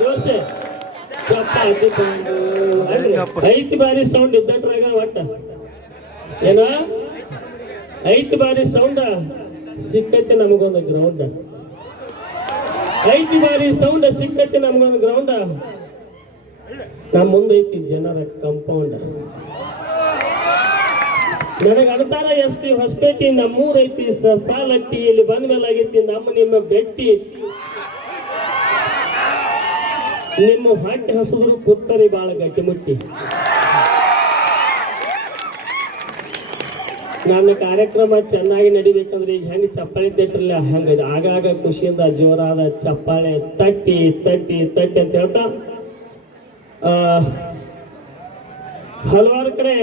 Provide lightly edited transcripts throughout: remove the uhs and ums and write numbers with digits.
ಜೋಶ ಚಪಾತಿ ತಂದು ಐದು ಬಾರಿ ಸೌಂಡ್ ಇದ್ದಟ್ರಾಗ ಒಟ್ಟ ಏನ ಐದು ಬಾರಿ ಸೌಂಡ ಸಿಕ್ಕೈತೆ ನಮಗೊಂದು ಗ್ರೌಂಡ್. ಐದು ಬಾರಿ ಸೌಂಡ್ ಸಿಕ್ಕೈತೆ ನಮಗೊಂದು ಗ್ರೌಂಡ್. ನಮ್ಮ ಮುಂದೈತಿ ಜನರ ಕಂಪೌಂಡ್. ನನಗೆ ಅಡ್ತಾರ ಎಸ್ ಪಿ ಹೊಸಪೇಟೆ ನಮ್ಮೂರೈತಿ ಸಾಲಟ್ಟಿ ಇಲ್ಲಿ ಬಂದ ಮೇಲೆ ಆಗೈತಿ ನಮ್ಮ ನಿಮ್ಮ ಬೆಟ್ಟಿ. ನಿಮ್ಮ ಹೊಟ್ಟೆ ಹಸಿದ್ರು ಕೂತ್ತರಿ ಬಾಳ ಗಟ್ಟಿ ಮುಟ್ಟಿ. ನನ್ನ ಕಾರ್ಯಕ್ರಮ ಚೆನ್ನಾಗಿ ನಡಿಬೇಕಂದ್ರೆ ಈಗ ಹೆಂಗೆ ಚಪ್ಪಾಳೆ ತಟ್ಟಿರಲಿಲ್ಲ ಹಂಗ ಆಗಾಗ ಖುಷಿಯಿಂದ ಜೋರಾದ ಚಪ್ಪಾಳೆ ತಟ್ಟಿ ತಟ್ಟಿ ತಟ್ಟಿ ಅಂತ ಹೇಳ್ತಾ ಹಲವಾರು ಕಡೆ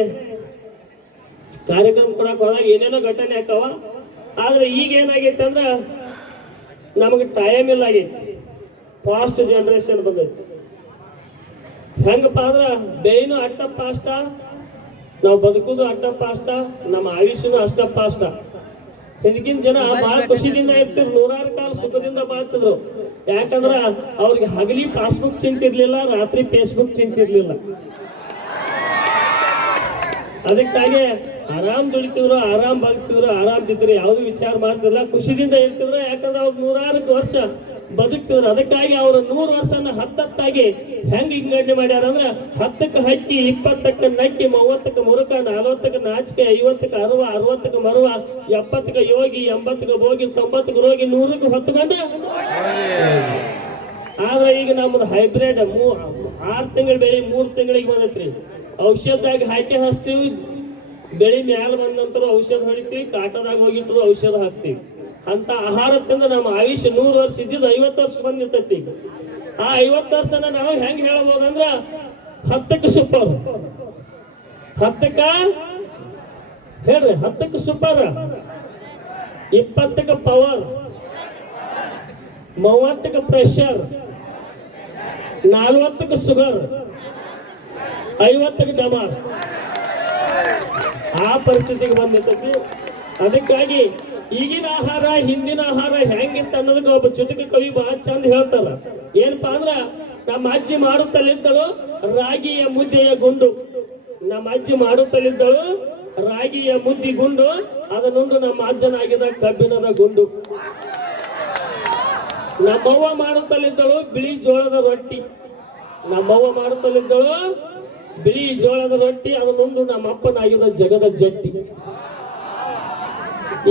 ಕಾರ್ಯಕ್ರಮ ಕೊಡಕ್ ಹೋದಾಗ ಏನೇನೋ ಘಟನೆ ಆಕಾವ. ಆದ್ರೆ ಈಗ ಏನಾಗೈತೆ ಅಂದ್ರ ನಮಗೆ ಟೈಮ್ ಇಲ್ಲ ಆಗೈತಿ. ಫಾಸ್ಟ್ ಜನರೇಷನ್ ಬಂದೈತಿ. ಹೆಂಗಪ್ಪ ಅಂದ್ರ ಬೆಳಿನೂ ಅಟ್ಟ ಫಾಸ್ಟ, ನಾವು ಬದುಕುದು ಅಟ್ಟ ಫಾಸ್ಟ, ನಮ್ಮ ಆಯುಷ್ಯನು ಅಷ್ಟ ಫಾಸ್ಟ. ಹಿಂದಿನ ಜನ ಬಹಳ ಖುಷಿದಿಂದ ಇರ್ತಿದ್ರು, ನೂರಾರು ಕಾಲ ಸುಖದಿಂದ ಬಾಳ್ತಿದ್ರು. ಯಾಕಂದ್ರ ಅವ್ರಿಗೆ ಹಗಲಿ ಪಾಸ್ಬುಕ್ ಚಿಂತಿರ್ಲಿಲ್ಲ, ರಾತ್ರಿ ಫೇಸ್ಬುಕ್ ಚಿಂತಿರ್ಲಿಲ್ಲ. ಅದಕ್ಕಾಗಿ ಆರಾಮ್ ದುಡಿತಿದ್ರು, ಆರಾಮ್ ಬದುಕ್ತಿದ್ರು, ಆರಾಮ್ ತಿದ್ರು, ಯಾವ್ದು ವಿಚಾರ ಮಾಡ್ತಿರ್ಲಿಲ್ಲ, ಖುಷಿದಿಂದ ಇರ್ತಿದ್ರು. ಯಾಕಂದ್ರೆ ಅವ್ರು ನೂರಾರು ವರ್ಷ ಬದುಕ್ತಿದ್ರು. ಅದಕ್ಕಾಗಿ ಅವ್ರ 100 ವರ್ಷನ ಹತ್ತಾಗಿ ಹೆಂಗ್ ವಿಂಗಡಣೆ ಮಾಡ್ಯಾರ ಅಂದ್ರ 10ಕ್ಕೆ ಹಕ್ಕಿ, 20ಕ್ಕೆ ನಕ್ಕಿ, 30ಕ್ಕೆ ಮುರುಕ, 40ಕ್ಕೆ ನಾಚಿಕೆ, 50ಕ್ಕೆ ಅರುವ, 60ಕ್ಕೆ ಮರುವ, 70ಕ್ಕೆ ಯೋಗಿ, 80ಕ್ಕೆ ಭೋಗಿ, 90ಕ್ಕೆ ರೋಗಿ, 100ಕ್ಕೆ ಹೊತ್ತುಕೊಂಡ. ಆದ್ರೆ ಈಗ ನಮ್ದು ಹೈಬ್ರಿಡ್ 6 ತಿಂಗಳ ಬೆಳೆ 3 ತಿಂಗಳಿಗೆ ಬಂದೈತ್ರಿ. ಔಷಧದಾಗ ಹಾಕಿ ಹಚ್ತೀವಿ, ಬೆಳಿ ಮ್ಯಾಲ ಬಂದ ನಂತರ ಔಷಧ ಹೊಡಿತೀವಿ, ಕಾಟದಾಗ ಹೋಗಿಟ್ಟು ಔಷಧ ಹಾಕ್ತಿವಿ. ಅಂತ ಆಹಾರ ತಿಂದ ನಮ್ಮ ಆಯುಷ್ಯ 100 ವರ್ಷ ಇದ್ದಿದ್ದು 50 ವರ್ಷ ಬಂದಿರ್ತೈತಿ. ಆ 50 ವರ್ಷನ ನಾವು ಹೆಂಗ್ ಹೇಳ್ಬೋದಂದ್ರ 10ಕ್ಕೆ ಸೂಪರ್, 10ಕ್ಕ ಹೇಳ್ರಿ, 10ಕ್ಕೆ ಸೂಪರ್, 20ಕ್ಕೆ ಪವರ್, 30ಕ್ಕೆ ಪ್ರೆಷರ್, 40ಕ್ಕೆ ಶುಗರ್, 50ಕ್ಕೆ ಡಮಾರ್. ಆ ಪರಿಸ್ಥಿತಿಗೆ ಬಂದಿರ್ತೈತಿ. ಅದಕ್ಕಾಗಿ ಈಗಿನ ಆಹಾರ ಹಿಂದಿನ ಆಹಾರ ಹೆಂಗಿತ್ತು ಅನ್ನೋದಕ್ಕೆ ಒಬ್ಬ ಚುಟುಕು ಕವಿ ಬಹಳ ಚಂದ ಹೇಳ್ತಾರ. ಏನಪ್ಪಾ ಅಂದ್ರ ನಮ್ಮ ಅಜ್ಜಿ ಮಾಡುತ್ತಲಿದ್ದಳು ರಾಗಿಯ ಮುದ್ದೆಯ ಗುಂಡು. ನಮ್ಮ ಅಜ್ಜಿ ಮಾಡುತ್ತಲಿದ್ದಳು ರಾಗಿಯ ಮುದ್ದಿ ಗುಂಡು, ಅದನ್ನೊಂದು ನಮ್ಮ ಅಜ್ಜನಾಗಿದ್ದ ಕಬ್ಬಿಣದ ಗುಂಡು. ನಮ್ಮವ್ವ ಮಾಡುತ್ತಲಿದ್ದಳು ಬಿಳಿ ಜೋಳದ ರೊಟ್ಟಿ. ನಮ್ಮವ್ವ ಮಾಡುತ್ತಲಿದ್ದಳು ಬಿಳಿ ಜೋಳದ ರೊಟ್ಟಿ, ಅದನ್ನೊಂದು ನಮ್ಮ ಅಪ್ಪನಾಗಿದ್ದ ಜಗದ ಜಟ್ಟಿ.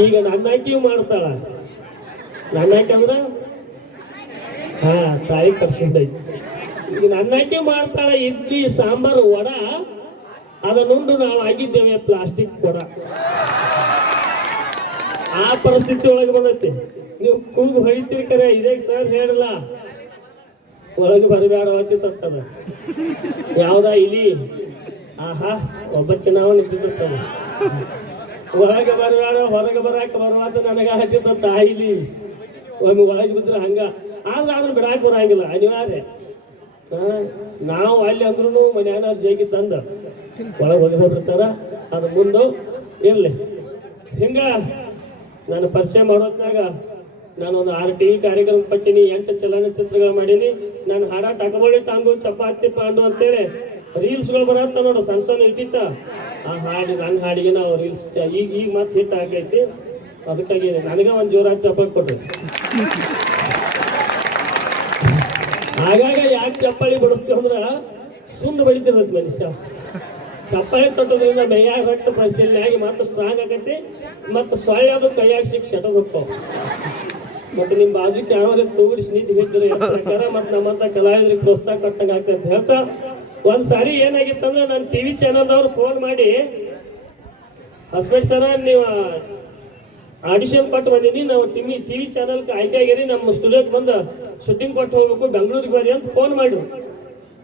ಈಗ ನನ್ನಾಕಿ ಮಾಡ್ತಾಳ. ನನ್ನಾಕಿ ಅಂದ್ರ ತಾಯಿ ಕರ್ಸ್ಕೊಂಡೈತಿ. ಈಗ ನನ್ನಾಕಿ ಮಾಡ್ತಾಳ ಇಡ್ಲಿ ಸಾಂಬಾರು ವಡ, ಅದನ್ನುಂಡು ನಾವು ಆಗಿದ್ದೇವೆ ಪ್ಲಾಸ್ಟಿಕ್ ಕೊಡ. ಆ ಪರಿಸ್ಥಿತಿ ಒಳಗೆ ಬಂದೈತಿ. ನೀವು ಕೂಗು ಹೊಡಿತೀರಿ ಕರೆ, ಇದೇ ಸರ್ ಹೇಳಲ್ಲ ಒಳಗೆ ಬರಬೇಡ ಹೊತ್ತಿತ್ತದ ಯಾವ್ದ ಇಲಿ, ಆಹಾ ಒಬ್ಬಕ್ಕೆ ನಾವು ನಿಂತಿರ್ತದ. ಒಳಗೆ ಬರಬೇಡ, ಹೊರಗೆ ಬರಾಕ ಬರುವಾತ ನನಗ ಹತ್ತಿತ್ತ ತಾಯಿಲಿ. ಒಮ್ಮೆ ಒಳಗೆ ಬಿದ್ರೆ ಹಂಗ. ಆದ್ರೆ ಅದನ್ನ ಬಿಡಾಕ್ ಬರಂಗಿಲ್ಲ, ಅನಿವಾರ್ಯ. ನಾವು ಅಲ್ಲಿ ಅಂದ್ರೂ ಮನ್ಯಾನ ಜೈಗಿ ತಂದ ಒಳಗೆ ಹೋಗಿ ಬಿಡ್ತಾರ. ಅದು ಮುಂದೆ ಇರ್ಲಿ. ಹಿಂಗ ನಾನು ಪರಿಚಯ ಮಾಡೋದ್ನಾಗ ನಾನು ಒಂದು 6 TV ಕಾರ್ಯಕ್ರಮ ಪಟ್ಟಿನಿ, 8 ಚಲನಚಿತ್ರಗಳು ಮಾಡೀನಿ. ನಾನು ಹಾಡ ಟಕಬಳ್ಳಿ ಟಾಂಗು ಚಪಾತಿ ಪಾಂಡು ಅಂತೇಳಿ ರೀಲ್ಸ್ಗಳು ಬರತ್ತ ನೋಡು, ಸಣ್ಣ ಸಣ್ಣ ಇಟ್ಟಿತ್ತ. ಆ ಹಾಡಿ ನನ್ನ ಹಾಡಿಗೆ ನಾವು ರೀಲ್ಸ್ ಈಗ ಮತ್ತೆ ಹಿಟ್ ಆಗೈತಿ. ಅದಕ್ಕಾಗಿ ನನಗೆ ಒಂದು ಜೋರಾದ ಚಪ್ಪಾಳಿ ಕೊಟ್ಟರು. ಆಗಾಗ ಯಾಕೆ ಚಪ್ಪಾಳಿ ಬಡಿಸ್ತೀವಿ ಅಂದ್ರ ಸುಂದ್ ಬಡಿತಿರೋದು ಮನುಷ್ಯ. ಚಪ್ಪಾಳಿ ತೊಟ್ಟೋದ್ರಿಂದ ಮೈಯಾಗ ರಕ್ತ ಪರಿಶೀಲನೆ ಆಗಿ ಮತ್ತೆ ಸ್ಟ್ರಾಂಗ್ ಆಗೈತಿ. ಮತ್ತೆ ಸೊಳ್ಳೆ ಅದು ಕೈಯಾಗ ಸಿಕ್ಕಿ ಸೆಟದ್ ಹೋಗ್ತಾವ. ಮತ್ತೆ ನಿಮ್ ಬಾಜು ಕ್ಯಾಮರಾ ತೂಗಿಸಿ ನಿಂತು ಹೇಳ್ತಾರೆ ಪ್ರಕಾರ ಮತ್ತೆ ನಮ್ಮಂತ ಕಲಾವಿದರಿಗೆ ಪ್ರೋತ್ಸಾಹ ಕೊಟ್ಟಂಗ ಆಗ್ತದೆ ಅಂತ ಹೇಳ್ತಾ, ಒಂದ್ಸಾರಿ ಏನಾಗಿತ್ತಂದ್ರೆ ನಾನು TV ಚಾನಲ್ದವ್ರು ಫೋನ್ ಮಾಡಿ, ಹಸ್ಬೆಂಡ್ ಸರ ನೀವು ಆಡಿಷನ್ ಕೊಟ್ಟು ಬಂದೀನಿ, ನಾವು TV ಚಾನಲ್ಗೆ ಆಯ್ಕೆ ಆಗಿರಿ, ನಮ್ಮ ಸ್ಟುಡಿಯೋಕ್ಕೆ ಬಂದು ಶೂಟಿಂಗ್ ಕೊಟ್ಟು ಹೋಗ್ಬೇಕು, ಬೆಂಗಳೂರಿಗೆ ಬರ್ರಿ ಅಂತ ಫೋನ್ ಮಾಡಿದ್ರು.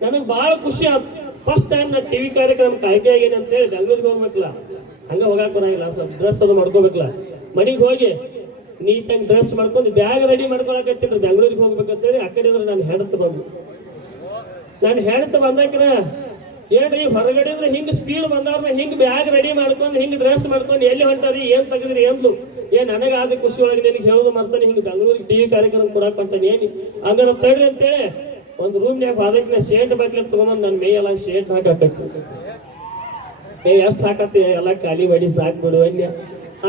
ನನಗೆ ಭಾಳ ಖುಷಿ ಆಯ್ತು. ಫಸ್ಟ್ ಟೈಮ್ ನಾನು TV ಕಾರ್ಯಕ್ರಮಕ್ಕೆ ಆಯ್ಕೆ ಆಗೀನಿ ಅಂತೇಳಿ ಬೆಂಗಳೂರಿಗೆ ಹೋಗ್ಬೇಕಲ್ಲ, ಹಂಗ ಹೋಗಕ್ ಬರಂಗಿಲ್ಲ. ಸ್ವಲ್ಪ ಡ್ರೆಸ್ ಅದು ಮಾಡ್ಕೋಬೇಕಲ್ಲ. ಮನೆಗೆ ಹೋಗಿ ನೀಟಾಗಿ ಡ್ರೆಸ್ ಮಾಡ್ಕೊಂಡು ಬ್ಯಾಗ್ ರೆಡಿ ಮಾಡ್ಕೊಳಕತ್ತಿದ್ರು, ಬೆಂಗಳೂರಿಗೆ ಹೋಗ್ಬೇಕಂತೇಳಿ. ಆ ಕಡೆ ನಾನು ಹೆಣತ್ ಬಂದು, ನಾನು ಹೆಣತ್ ಬಂದಾಕ್ರ ಏನ್ರಿ ಹೊರಗಡೆ ಅಂದ್ರೆ ಹಿಂಗ್ ಸ್ಪೀಡ್ ಬಂದವ್ರನ್ನ ಹಿಂಗ್ ಬ್ಯಾಗ್ ರೆಡಿ ಮಾಡ್ಕೊಂಡು ಹಿಂಗ್ ಡ್ರೆಸ್ ಮಾಡ್ಕೊಂಡು ಎಲ್ಲಿ ಹೊಂಟಾರಿ ಏನ್ ತೆಗೆದ್ರಿ ಅಂದ್ಲು ನನಗಾದ ಖುಷಿ ಒಳಗೆ ನಿನಗೆ ಹೇಳೋದು ಮಾಡ್ತಾನೆ ಹಿಂಗ್ ಬೆಂಗಳೂರಿಗೆ ಟಿವಿ ಕಾರ್ಯಕ್ರಮ ಕೊಡಕ್ ಹೊಂಟಾನೆ ಏನಿ ಹಂಗಾರ ತಡ್ರಿ ಅಂತೇಳಿ ಒಂದು ರೂಮ್ನ್ಯಾಗ ಅದಕ್ಕೆ ಶೇಡ್ ಬಾಟ್ಲಿ ತಗೊಂಬಂದ್ ನನ್ನ ಮೇಯೆಲ್ಲ ಶೇಡ್ ಹಾಕಬೇಕು ಎಷ್ಟು ಹಾಕತ್ತಿ ಎಲ್ಲ ಖಾಲಿ ಬಡಿ ಸಾಕ್ ಬಿಡು ಅನ್ಯ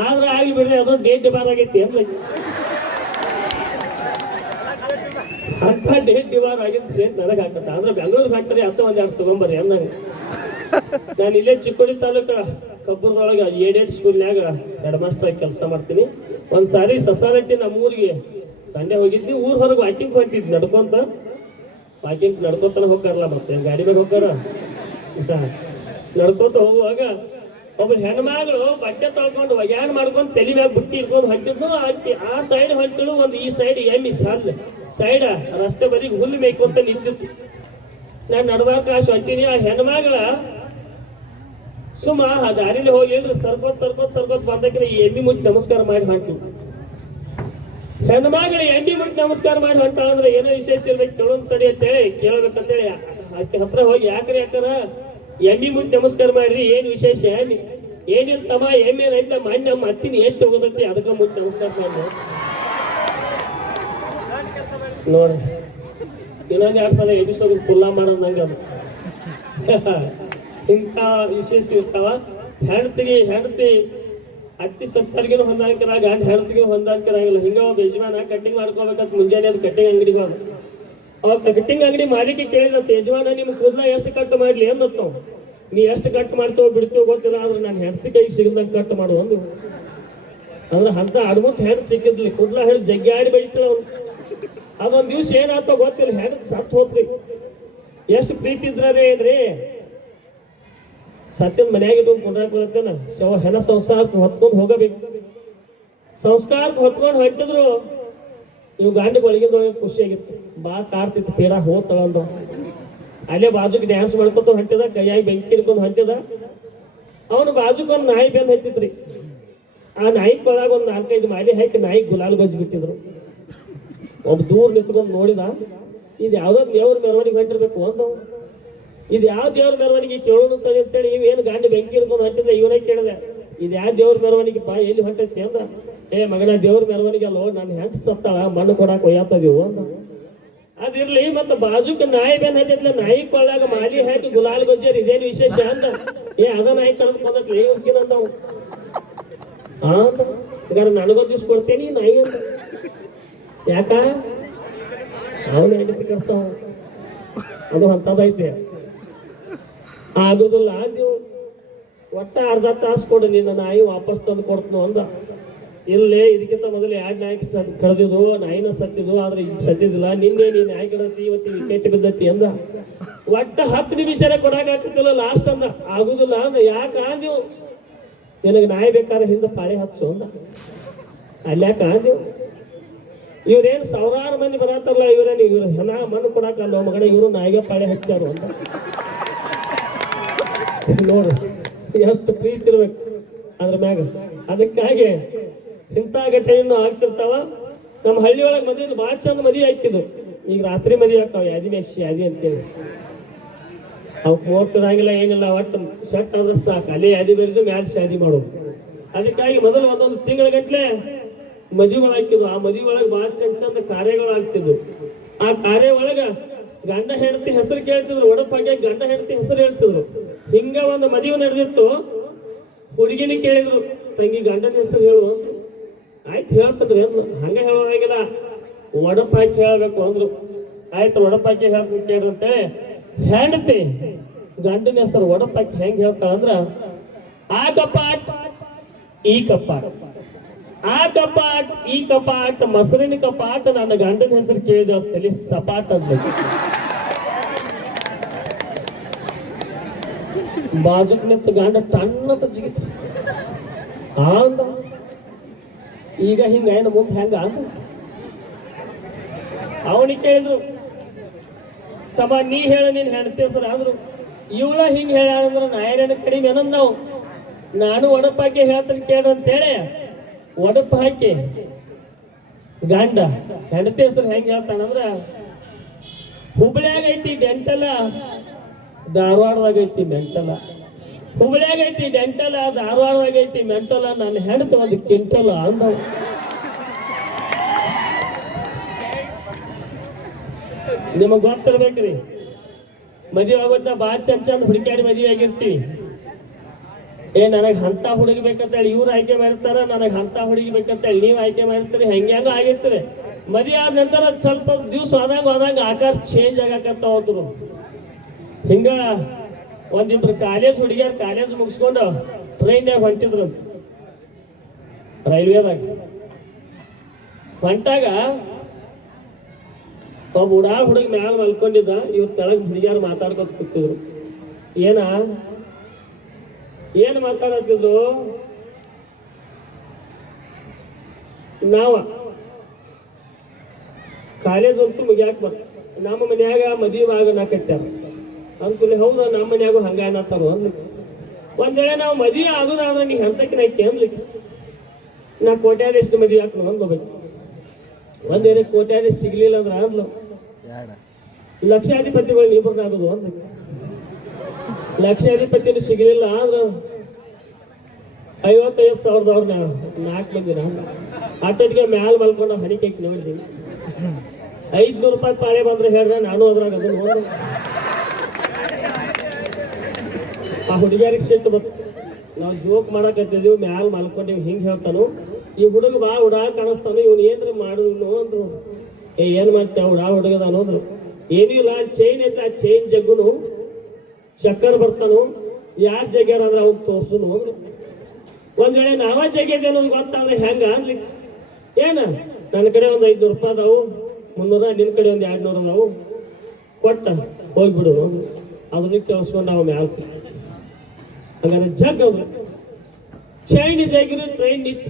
ಆದ್ರೆ ಆಗ್ಲಿ ಬಿಡ್ರಿ ಅದು ಡೇಟ್ ಬಾರ್ ಆಗೈತಿ ಅಂದ್ಲ ಅಂತ ಡೇಟ್ ಡಿಬಾರ್ ಆಗಿದ್ದು ಶೇಡ್ ನನಗೆ ಹಾಕತ್ತ ಅಂದ್ರೆ ಬೆಂಗಳೂರಿಗೆ ಹಾಕ್ತಾರೆ ಅಂತ ಒಂದೆರಡು ತಗೊಂಬರ್ರಿ ಅಂದಂಗ ನಾನು ಇಲ್ಲೇ ಚಿಕ್ಕೋಡಿ ತಾಲೂಕ ಕಬ್ಬೂರದೊಳಗ ಏಡೇಡ್ ಸ್ಕೂಲ್ನ್ಯಾಗ ಹೆಡ್ ಮಾಸ್ಟರ್ ಆಗಿ ಕೆಲಸ ಮಾಡ್ತೀನಿ ಒಂದ್ಸಾರಿ ಸಸಾನಟ್ಟಿ ನಮ್ಮೂರಿಗೆ ಸಂಡೆ ಹೋಗಿದ್ವಿ ಊರ್ ಹೊರಗೆ ವಾಕಿಂಗ್ ಹೊಂಟಿದ್ವಿ ನಡ್ಕೊಂತಾನ ಹೋಗ್ತಾರಲ್ಲ ಮತ್ತೆ ಗಾಡಿ ಮೇಲೆ ಹೋಗ್ತಾರ ನಡ್ಕೊಂತ ಹೋಗುವಾಗ ಒಬ್ಬ ಹೆಣ್ಮಗಳು ಬಟ್ಟೆ ತೊಳ್ಕೊಂಡು ಒಗ್ಯಾನ್ ಮಾಡ್ಕೊಂಡು ತಲೆ ಮ್ಯಾಗ ಬುಟ್ಟಿ ಇಟ್ಕೊಂಡು ಹೊಂಟಿದ್ನು ಆ ಸೈಡ್ ಹೊಂಟಳು ಒಂದು ಈ ಸೈಡ್ ಎಮ್ಮಿ ಸೈಡ್ ರಸ್ತೆ ಬದಿಗೆ ಹುಲ್ಲು ಮೇಯ್ಕೊಂತ ನಿಂತಿತ್ತು ನಾನು ನಡ್ಬಾರ್ಕ ಕಾಸು ಹೊಂಟೀನಿ ಆ ಹೆಣ್ಮಗಳ ಸುಮ್ಮ ಆ ದಾರಿಲಿ ಹೋಗಿ ಅಂದ್ರೆ ಸರ್ಕೋತ್ ಬಂದಕ್ಕೆ ಈ ಎಮ್ಮಿ ಮುಟ್ಟಿ ನಮಸ್ಕಾರ ಮಾಡಿ ಹೊಂಟು ಹೆಣ್ಮಗಳು ಎಮ್ಮಿ ಮುಟ್ಟಿ ನಮಸ್ಕಾರ ಮಾಡಿ ಹೊಂಟ ಅಂದ್ರೆ ಏನೋ ವಿಶೇಷ ಇರ್ಬೇಕು ಕೇಳೋನ್ ತಡಿ ಅಂತೇಳಿ ಕೇಳಬೇಕಂತೇಳಿ ಆಕೆ ಹತ್ರ ಹೋಗಿ ಯಾಕ್ರ ಎಮ್ಮಿ ಮುಟ್ಟಿ ನಮಸ್ಕಾರ ಮಾಡ್ರಿ ಏನ್ ವಿಶೇಷ ಏನಿರ್ತಮ್ಮ ಎಮ್ಮೆ ಏನೈತ ಮಾಡಿ ನಮ್ಮ ಹತ್ತಿನ ಏನ್ ತಗೋದತ್ತಿ ಅದಕ್ಕ ಮುಟ್ಟಿ ನಮಸ್ಕಾರ ಮಾಡಿ ನೋಡಿ ಇನ್ನೊಂದ್ 2 ಸಲ ಎಬಿಸೋದು ಕುಲ್ಲಾ ಮಾಡೋದು ನಂಗೆ ಅದು ಇಂಥ ವಿಶೇಷ ಇರ್ತಾವ ಹೆಂಡತಿ ಅತ್ತಿ ಸಸ್ತರಿಗೂ ಹೊಂದಾಣಿಕೆ ಗಂಡ ಹೆಂಡತಿಗೆ ಹೊಂದಾಣಿಕೆ ಆಗಿಲ್ಲ ಹಿಂಗ ಒಬ್ಬ ಯಜಮಾನ ಕಟ್ಟಿಂಗ್ ಮಾಡ್ಕೋಬೇಕಂತ ಮುಂಜಾನೆ ಅದು ಕಟ್ಟಿಂಗ್ ಅಂಗಡಿಗೆ ಹೋದ ಅವಾಗ ಕಟ್ಟಿಂಗ್ ಅಂಗಡಿ ಮಾಲೀಕ ಕೇಳಿದಂತ ಯಜಮಾನ ನಿಮ್ ಕೂದಲ ಎಷ್ಟು ಕಟ್ ಮಾಡ್ಲಿ ಅನ್ನತ್ ನಾವು ನೀ ಎಷ್ಟು ಕಟ್ ಮಾಡ್ತೇವೋ ಬಿಡ್ತೇವೋ ಗೊತ್ತಿಲ್ಲ ಆದ್ರೆ ನಾನು ಹೆಂಡತಿ ಕೈಗೆ ಸಿಗದಂಗೆ ಕಟ್ ಮಾಡು ಒಂದು ಅಂದ್ರೆ ಅಂತ ಅಡ್ಬಿಟ್ಟು ಹೆಣ್ಣು ಸಿಕ್ಕಿದ್ಲಿ ಕೂದಲ ಹೇಳಿ ಜಗ್ಗಾಡಿ ಬೆಳಿತಿಲ್ಲ ಅವ್ನು ಅದೊಂದ್ ದಿವ್ಸ ಏನಾಗ್ತೋ ಗೊತ್ತಿಲ್ಲ ಹೆಣ್ಣು ಸತ್ ಹೋತ್ರಿ ಎಷ್ಟು ಪ್ರೀತಿ ಇದ್ರೆ ಏನ್ರಿ ಸತ್ಯದ ಮನ್ಯಾಗ ಇಟ್ಕೊಂಡು ಕೊಂಡ್ರಾಕ್ ಬರುತ್ತೇನ ಹೆಣ ಸಂಸಾರಕ್ಕೆ ಹೊತ್ಕೊಂಡು ಹೋಗಬೇಕು ಸಂಸ್ಕಾರಕ್ಕೆ ಹೊತ್ಕೊಂಡು ಹೊಂಟಿದ್ರು ಇವ್ ಗಾಂಡಿಗೆ ಒಳಗಿಂದೊಳಗೆ ಖುಷಿಯಾಗಿತ್ತು ಬಾ ಕಾಡ್ತಿತ್ತು ಪೀಡ ಹೋಗ್ತಳಂದ ಅಲ್ಲೇ ಬಾಜುಕ್ ಡ್ಯಾನ್ಸ್ ಮಾಡ್ಕೊತ ಹೊಂಟಿದ ಕೈಯಾಗಿ ಬೆಂಕಿ ಹಿಡ್ಕೊಂಡು ಹೊಂಟಿದ ಅವನು ಬಾಜುಕ್ ಒಂದು ನಾಯಿ ಬೆನ್ ಹತ್ತಿತ್ರಿ ಆ ನಾಯಿ ಕೊಳಾಗ ಒಂದು 4-5 ಮಾಲಿ ಹಾಕಿ ನಾಯಿ ಗುಲಾಲ್ ಬಜ್ಜಿ ಬಿಟ್ಟಿದ್ರು ಒಬ್ಬ ದೂರ ನಿಂತ್ಕೊಂಡು ನೋಡಿದ ಇದು ಯಾವ್ದೋ ದೇವ್ರ ಮೆರವಣಿಗೆ ಹೊಂಟಿರ್ಬೇಕು ಅಂದವ್ ಇದು ಯಾವ ದೇವ್ರ ಮೆರವಣಿಗೆ ಕೇಳೋಣ ಅಂತೇಳಿ ಇವೇನು ಗಾಂಡಿ ಬೆಂಕಿ ಹಿಡ್ಕೊಂಡು ಹೊಂಟಿದ್ರೆ ಇವನೇ ಕೇಳಿದೆ ಇದು ಯಾವ ದೇವ್ರ ಮೆರವಣಿಗೆ ಪಾ ಎಲ್ಲಿ ಹೊಂಟೈತಿ ಅಂದ ಮಗನ ದೇವ್ರ ಮೆರವಣಿಗೆ ಅಲ್ಲೋ ನಾನು ಹೆಂಟ್ ಸತ್ತಾಳ ಮಣ್ಣು ಕೊಡಾಕ ಒಯ್ಯಾತದೀವು ಅಂದ ಅದಿರ್ಲಿ ಮತ್ತೆ ಬಾಜುಕ ನಾಯಿ ಬೆನ್ ಹತ್ತಿದ್ಲ ನಾಯಿ ಕೊಳ್ಳಾಗ ಮಾಲಿ ಹಾಕಿ ಗುಲಾಲ್ ಗೊಜ್ಜರ್ ಇದೇನು ವಿಶೇಷ ಅಂದ ಅದ ನಾಯಿ ಕಳೆದು ಬಂದತ್ಲಿ ಹೋಗ್ತೀನಂದ ಅಂದ ಈಗ ನನಗೊಂದು ದಿವ್ಸ ಕೊಡ್ತೇನಿ ನಾಯಿ ಅಂತ ಯಾಕ ಅವನು ಹೆಂಡತಿ ಕರ್ಸ ಅದು ಅಂತದೈತೆ ಆಗುದಿಲ್ಲ ನೀವು ಒಟ್ಟ ಅರ್ಧ ತಾಸು ಕೊಡು ನಿನ್ನ ನಾಯಿ ವಾಪಸ್ ತಂದು ಕೊಡ್ತನು ಅಂದ ಇಲ್ಲೇ ಇದಕ್ಕಿಂತ ಮೊದಲು 2 ನಾಯಿ ಕಳೆದಿದ್ದು ನಾಯಿನ ಸತ್ತಿದ್ದು ಆದ್ರೆ ಈಗ ಸತ್ತಿದಿಲ್ಲ ನಿನ್ನೆ ನೀನ್ ನಾಯಿ ಕಡತಿ ಇವತ್ತು ವಿಕೆಟ್ ಬಿದ್ದತಿ ಅಂದ ಒಟ್ಟ 10 ನಿಮಿಷನೇ ಕೊಡಾಕ ಆಗ್ತಿಲ್ಲ ಲಾಸ್ಟ್ ಅಂದ ಆಗುದಿಲ್ಲ ಅಂದ ಯಾಕ ನೀವು ನಿನಗೆ ನಾಯಿ ಬೇಕಾದ್ರೆ ಹಿಂದೆ ಪಾಳೆ ಹಚ್ಚು ಅಂದ ಅಲ್ಯಾಕ ನೀವು ಇವ್ರೇನ್ 1000 ಮಂದಿ ಬರತ್ತಾರಲ್ಲ ಇವ್ರ ಹೆಣ ಮಣ್ಣು ಕೊಡಾಕಲ್ಲ ಮಗನ ಇವರು ನಾಯಿಗೆ ಪಾಳೆ ಹಚ್ಚಾರು ಅಂತ ನೋಡು ಎಷ್ಟು ಪ್ರೀತಿ ಇರ್ಬೇಕು ಅದ್ರ ಮ್ಯಾಗ ಅದಕ್ಕಾಗಿ ಇಂಥ ಘಟನೆಯನ್ನು ಆಗ್ತಿರ್ತಾವ ನಮ್ಮ ಹಳ್ಳಿ ಒಳಗೆ ಮದುವೆ ಭಾಳ ಚಂದ ಮದುವೆ ಹಾಕಿದ್ದು ಈಗ ರಾತ್ರಿ ಮದುವೆ ಹಾಕಾವ ಯಾದಿ ಮೇಕ್ಷಿ ಯಾದಿ ಅಂತೇಳಿ ಅವಕ್ ಮೋರ್ತಿರಂಗಿಲ್ಲ ಏನಿಲ್ಲ ಒಟ್ಟು ಸೆಟ್ ಆದ್ರೆ ಸಾಕು ಅಲ್ಲೇ ಯಾದಿ ಬೆಳೆದು ಮ್ಯಾಚ್ ಶಾದಿ ಮಾಡೋದು ಅದಕ್ಕಾಗಿ ಮೊದಲು ಒಂದೊಂದು ತಿಂಗಳ ಗಟ್ಲೆ ಮದುವೆಗಳು ಹಾಕಿದ್ವು ಆ ಮದುವೆ ಒಳಗೆ ಭಾಳ ಚಂದ ಕಾರ್ಯಗಳು ಆಗ್ತಿದ್ವು ಆ ಕಾರ್ಯ ಒಳಗ ಗಂಡ ಹೆಂಡತಿ ಹೆಸರು ಕೇಳ್ತಿದ್ರು ಒಡಪಾಗೆ ಗಂಡ ಹೆಂಡತಿ ಹೆಸರು ಹೇಳ್ತಿದ್ರು ಹಿಂಗ ಒಂದು ಮದುವೆ ನಡೆದಿತ್ತು ಹುಡುಗಿನ ಕೇಳಿದ್ರು ತಂಗಿ ಗಂಡನ ಹೆಸರು ಹೇಳು ಆಯ್ತು ಹೇಳ್ತದ್ರಿ ಅಂದ್ರು ಹಂಗ ಹೇಳೋಂಗಿಲ್ಲ ಒಡಪಾಕಿ ಹೇಳ್ಬೇಕು ಅಂದ್ರು ಆಯ್ತು ಒಡಪಾಕಿ ಹೇಳ್ಬೇಕು ಕೇಳ್ರಿ ಅಂತೇಳಿ ಹೆಂಡತಿ ಗಂಡನ ಹೆಸರು ಒಡಪಾಕಿ ಹೆಂಗ್ ಹೇಳ್ತಾಳ ಅಂದ್ರ ಆ ಕಪಾಟ್ ಈ ಕಪಾಟ್ ಆ ಕಪಾಟ್ ಈ ಕಪಾಟ್ ಮೊಸರಿನ ಕಪಾಟ್ ನನ್ನ ಗಂಡನ ಹೆಸರು ಕೇಳಿದ ತಲೆ ಸಪಾಟ್ ಅಂತ ಬಾಜುಕ್ ನಿಂತ ಗಂಡ ಟನ್ನತ ಜಿಗಿತ ಅಂದ ಈಗ ಹಿಂಗ ಏನು ಮುಂದೆ ಹೆಂಗ ಅಂದ ಅವನಿಗೆ ಕೇಳಿದ್ರು ತಮ್ಮ ನೀ ಹೇಳ ನೀನ್ ಹೆಂಡತಿ ಹೆಸರು ಅಂದ್ರು ಇವಳ ಹಿಂಗ ಹೇಳಂದ್ರ ನಾಯನ ಕಡಿಮೆ ಏನಂದ್ ನಾವು ನಾನು ಒಡಪಾಕಿ ಹೇಳ್ತೀನಿ ಕೇಳ್ರಿ ಅಂತೇಳಿ ಒಡಪ ಹಾಕಿ ಗಂಡ ಹೆಂಡತಿ ಹೆಸರು ಹೆಂಗ ಹೇಳ್ತಾನಂದ್ರ ಹುಬ್ಳ್ಯಾಗ ಐತಿ ಡೆಂಟಲ್ ಧಾರವಾಡದಾಗ ಐತಿ ಮೆಂಟಲ, ಹುಬ್ಳ್ಯಾಗ ಐತಿ ಡೆಂಟಲ, ಧಾರವಾಡದಾಗ ಐತಿ ಮೆಂಟಲ, ನನ್ನ ಹೆಣ್ತು ಒಂದು ಕಿಂಟಲ ಅಂದವ. ನಿಮಗ್ ಗೊತ್ತಿರ್ಬೇಕ್ರಿ, ಮದುವೆ ಆಗೋದ್ನ ಭಾಳ ಚಂದ ಹುಡುಕ್ಯಾಡಿ ಮದುವೆ ಆಗಿರ್ತೀವಿ. ನನಗೆ ಅಂತ ಹುಡುಗಿ ಬೇಕಂತೇಳಿ ಇವ್ರು ಆಯ್ಕೆ ಮಾಡಿರ್ತಾರ, ನನಗೆ ಅಂತ ಹುಡುಗಿ ಬೇಕಂತೇಳಿ ನೀವು ಆಯ್ಕೆ ಮಾಡಿರ್ತೀರಿ. ಹೆಂಗ್ಯಾಂಗ ಆಗಿರ್ತೀರಿ. ಮದುವೆ ಆದ ನಂತರ ಸ್ವಲ್ಪ ದಿವ್ಸ ಹೋದಂಗ ಆಕಾರ ಚೇಂಜ್ ಆಗಾಕಂತ ಹೋದ್ರು. ಹಿಂಗ ಒಂದಿಬ್ರು ಕಾಲೇಜ್ ಹುಡುಗಿಯರ್ ಕಾಲೇಜ್ ಮುಗಿಸ್ಕೊಂಡು ಟ್ರೈನ್ಯಾಗ ಹೊಂಟಿದ್ರು ರೈಲ್ವೆದಾಗ. ಹೊಂಟಾಗ ಒಬ್ಬ ಹುಡುಗಿ ಮ್ಯಾಲ ಮಲ್ಕೊಂಡಿದ್ದ, ಇವ್ರ ತೆಳಗ್ ಹುಡುಗಿಯಾರು ಮಾತಾಡ್ಕೊತ ಕೂತಿದ್ರು. ಏನ್ ಮಾತಾಡತ್ತಿದ್ರು? ನಾವ ಕಾಲೇಜ್ ಅಂತೂ ಮುಗಿಯಾಕ ಬರ್, ನಮ್ಮ ಮನ್ಯಾಗ ಮದುವೆ ಆಗನಾಕತ್ಯಾರ ಅಂದ್ಕೂಲಿ. ಹೌದಾ, ನಮ್ಮ ಮನ್ಯಾಗೂ ಹಂಗ ಅನ್ನತ್ತಾರ ಅನ್ಲಿಕ್ಕೆ. ಒಂದ್ ವೇಳೆ ನಾವು ಮದುವೆ ಆಗೋದಾದ್ರೆ ನೀ ಹಂತಕ್ಕೆ ನಾಕಿ ಅನ್ಲಿಕ್ಕೆ, ನಾ ಕೋಟ್ಯಾಧೀಶ ಮದುವೆ ಹಾಕಿ ಅನ್ಕೋಬೇಕು. ಒಂದ್ ವೇಳೆ ಕೋಟ್ಯಾಧೀಶ ಸಿಗ್ಲಿಲ್ಲ ಅಂದ್ರೆ ಅಂದ್ಲು, ಲಕ್ಷಾಧಿಪತಿಗಳು ನೀಬ್ರನ್ನಾಗೋದು ಅಂದ್ಲಿಕ್ಕೆ. ಲಕ್ಷಾಧಿಪತಿನೂ ಸಿಗ್ಲಿಲ್ಲ ಅಂದ್ರ 55,000 4 ಮಂದಿನ ಆಟೋದಿಗೆ ಮ್ಯಾಲ ಮಲ್ಕೊಂಡು ಹಣಿಕೆ ನೋಡಿದೀವಿ. 500 ರೂಪಾಯಿ ಪಾಳೆ ಬಂದ್ರೆ ಹೇಳ್ದೆ, ನಾನು ಅದ್ರಾಗ ಅದನ್ನು ಒಂದು ಆ ಹುಡುಗಿಯರಿಗೆ ಸಿಟ್ಟು ಬತ್. ನಾವು ಜೋಕ್ ಮಾಡಕತ್ತಿದೀವಿ, ಮ್ಯಾಲ ಮಲ್ಕೊಂಡಿವಿ. ಹಿಂಗೆ ಹೇಳ್ತಾನು, ಈ ಹುಡುಗ ಬಾ ಹುಡಾಗ ಕಾಣಿಸ್ತಾನು, ಇವ್ನು ಏನ್ರಿ ಮಾಡುದು ಅಂದ್ರು. ಏನ್ ಮಾಡ್ತೇವ ಹುಡುಗದ ಅನ್ನೋದ್ರು. ಏನೂ ಇಲ್ಲ, ಚೈನ್ ಐತೆ, ಆ ಚೈನ್ ಜಗ್ಗುನು ಚಕ್ಕರ್ ಬರ್ತಾನು, ಯಾರು ಜಗ್ಯಾರ ಅಂದ್ರೆ ಅವ್ನು ತೋರ್ಸುನು ಅಂದ್ರು. ಒಂದ್ ವೇಳೆ ನಾವ ಜಗ್ಯದೆ ಅನ್ನೋದು ಗೊತ್ತಾದ್ರೆ ಹೆಂಗ ಅನ್ಲಿಕ್ಕೆ, ನನ್ನ ಕಡೆ ಒಂದು 500 ರೂಪಾಯಿ ಅದಾವು, 300, ನಿನ್ ಕಡೆ ಒಂದು 200 ಅದಾವು, ಕೊಟ್ಟ ಹೋಗ್ಬಿಡು ಅಂದ್ರು. ಅದನ್ನ ಕೇಳಿಸ್ಕೊಂಡು ನಾವು ಮ್ಯಾಲ ಹಂಗಾರೆ ಜಗ್ ಅವ್ರು ಚೈನ್ ಜಗಿರು. ಟ್ರೈನ್ ನಿಂತು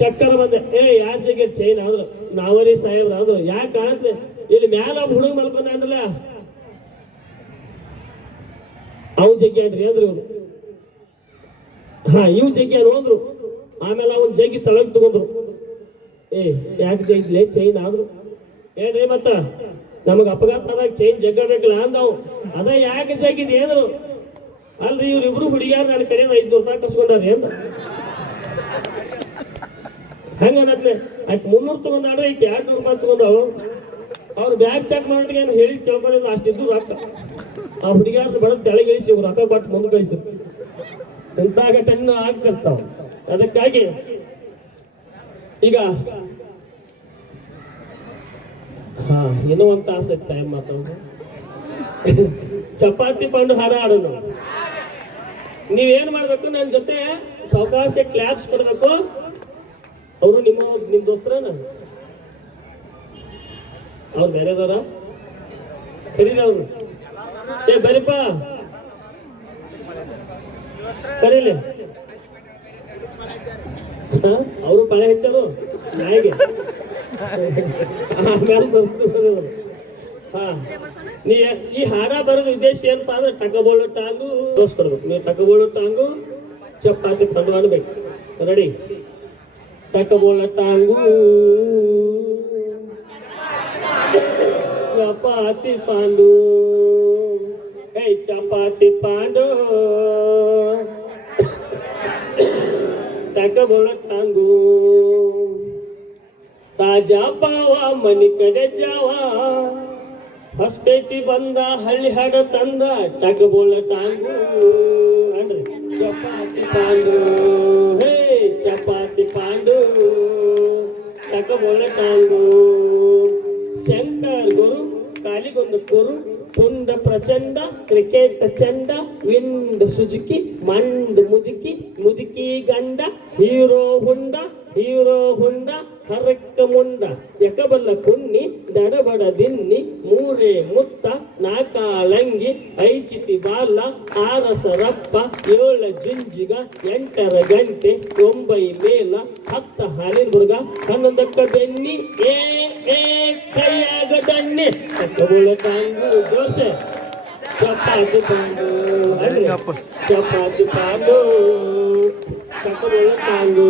ಚಕ್ಕರ್ ಬಂದೆ, ಯಾರ್ ಜಗ್ಯಾರ ಚೈನ್ ಆದ್ರು? ನಾವರಿ ಸಾಹೇಬ್ರ ಆದ್ರು. ಯಾಕೆ ಕಾಣತ್ಲೆ ಇಲ್ಲಿ ಮ್ಯಾಲ ಹುಡುಗ ಮಲ್ಕೊಂಡ ಅಂದ್ರಲ್ಲ, ಅವ್ ಜಗ್ಯಾನ್ರಿ ಅಂದ್ರು ಇವ್ರು. ಇವ್ ಜಗ್ಯಾನ ಹೋದ್ರು. ಆಮೇಲೆ ಅವನ್ ಜಗ್ಗಿ ತಳಗ್ ತಗೊಂಡ್ರು. ಯಾಕೆ ಜಗ್ಲೆ ಚೈನ್ ಆದ್ರು? ಏನ್ರಿ ಮತ್ತ ನಮಗ್ ಅಪಘಾತ ಆದಾಗ ಚೈನ್ ಜಗ್ಗಬೇಕಲ್ಲ ಅಂದವು. ಅದ ಯಾಕೆ ಜಗ್ಗಿದ್ ಏನ್ರು? ಅಲ್ರಿ ಇವ್ರಿಬ್ರು ಹುಡುಗಿಯಾರ ನನ್ನ ಕಡೆ 500 ರೂಪಾಯಿ ಕಸ್ಕೊಂಡಾರಿ ಅಂದ. ಹಂಗ ಅನ್ನತ್ಲೆ ಆಯ್ತು 300 ತಗೊಂಡಾಡ್ರೆ ಈಕೆ 200 ರೂಪಾಯಿ ತಗೊಂಡವು. ಅವ್ರು ಬ್ಯಾಗ್ ಚೆಕ್ ಮಾಡೋರಿಗೆ ಏನು ಹೇಳಿ ಕೇಳ್ಕೊಂಡಿಲ್ಲ, ಅಷ್ಟಿದ್ದು ರೊಕ್ಕ. ಆ ಹುಡುಗಿಯಾರ ಬಡದ್ ತೆಳಗಿಳಿಸಿ ಇವ್ರು ರೊಕ್ಕ ಕೊಟ್ಟು ಮುಂದೆ ಕಳಿಸಿದ್ರು. ಇಂಥ ಘಟನೆ ಆಗ್ತಿರ್ತಾವ. ಅದಕ್ಕಾಗಿ ಈಗ ಏನೋ ಒಂದು ತಾಸು ಟೈಮ್ ಮಾತಾಡೋದು. ಚಪಾತಿ ಪಂಡು ಹಾಡ ಆಡೋಣ. ನೀವೇನ್ ಮಾಡ್ಬೇಕು, ನನ್ನ ಜೊತೆ ಸಾವಕಾಶ ಕ್ಲಾಪ್ಸ್ ಕೊಡ್ಬೇಕು. ಅವರು ನಿಮ್ ದೋಸ್ತ್ರನ ಅವ್ರು ಬೇರೆದವ್ರ ಕರೀರಿ ಅವ್ರು. ಬರೀಪ ಕರೀಲಿ. ಅವರು ಪಾಳೆ ಹೆಚ್ಚರು ನಾಯಿಗೆ ಆಮೇಲೆ ತೋರಿಸ್ತು. ನೀ ಈ ಹಾಡ ಬರೋದು ಉದ್ದೇಶ ಏನಪ್ಪಾ ಅಂದ್ರೆ ಟಕಬೋಳು ಟಾಂಗು ತೋರಿಸ್ಕೊಡ್ಬೇಕು. ನೀವು ಟಕಬೋಳು ಟಾಂಗು ಚಪಾತಿ ಪಂಡು ಅನ್ಬೇಕು. ರೆಡಿ? ಟಕಬೋಳ ಟಾಂಗು ಚಪಾತಿ ಪಾಂಡು, ಚಪಾತಿ ಪಾಂಡು ಟಕಬೋಳ ಟಾಂಗು. ತಾಜಾ ಪಾವ ಮನಿ ಕಡೆ ಜಾವ, ಹೊಸಪೇಟಿ ಬಂದ ಹಳ್ಳಿ ಹಾಡ ತಂದ ಟಕಬೋಳ ಟಾಂಗು ಅನ್ರಿ. ಚಪಾತಿ ಪಾಂಡು, ಚಪಾತಿ ಪಾಂಡು ಟಕಬೋಳ ಟಾಂಗು. ಶಂಕರ್ ಗುರು ಕಾಲಿಗೊಂದು ಕುರು, ಪುಂಡ ಪ್ರಚಂಡ ಕ್ರಿಕೆಟ್ ಚಂಡ, ವಿಂಡ್ ಸುಜುಕಿ ಮಂಡ್ ಮುದುಕಿ, ಮುದುಕಿ ಗಂಡ ಹೀರೋ ಹುಂಡ, ಹೀರೋ ಹುಂಡ ಹರಕ್ಕ ಮುಂಡ, ಎಕಬಲ್ಲ ಕುನ್ನಿ ದಡಬಡ ದಿನ್ನಿ, ಮೂರೇ ಮುತ್ತ ನಾಕಾಳಂಗಿ, ಐಚಿತಿ ಬಾಲ ಆರಸ ರಪ್ಪ, 7 ಜಿಂಜಿಗ 8 ಗಂಟೆ 9 ಮೇಲ 10 ಹಾಲಿನ ಬುರ್ಗ 11 ಬೆನ್ನಿ, ಕೈಯಾಗ ದಣ್ಣೆ ಟಕಬೋಳ ಟಾಂಗು ದೋಸೆ ಚಪಾತಿ ಪಾಂಡು ಚಪಾತಿ ಪಾಂಡು ಟಕಬೋಳ ಟಾಂಗು.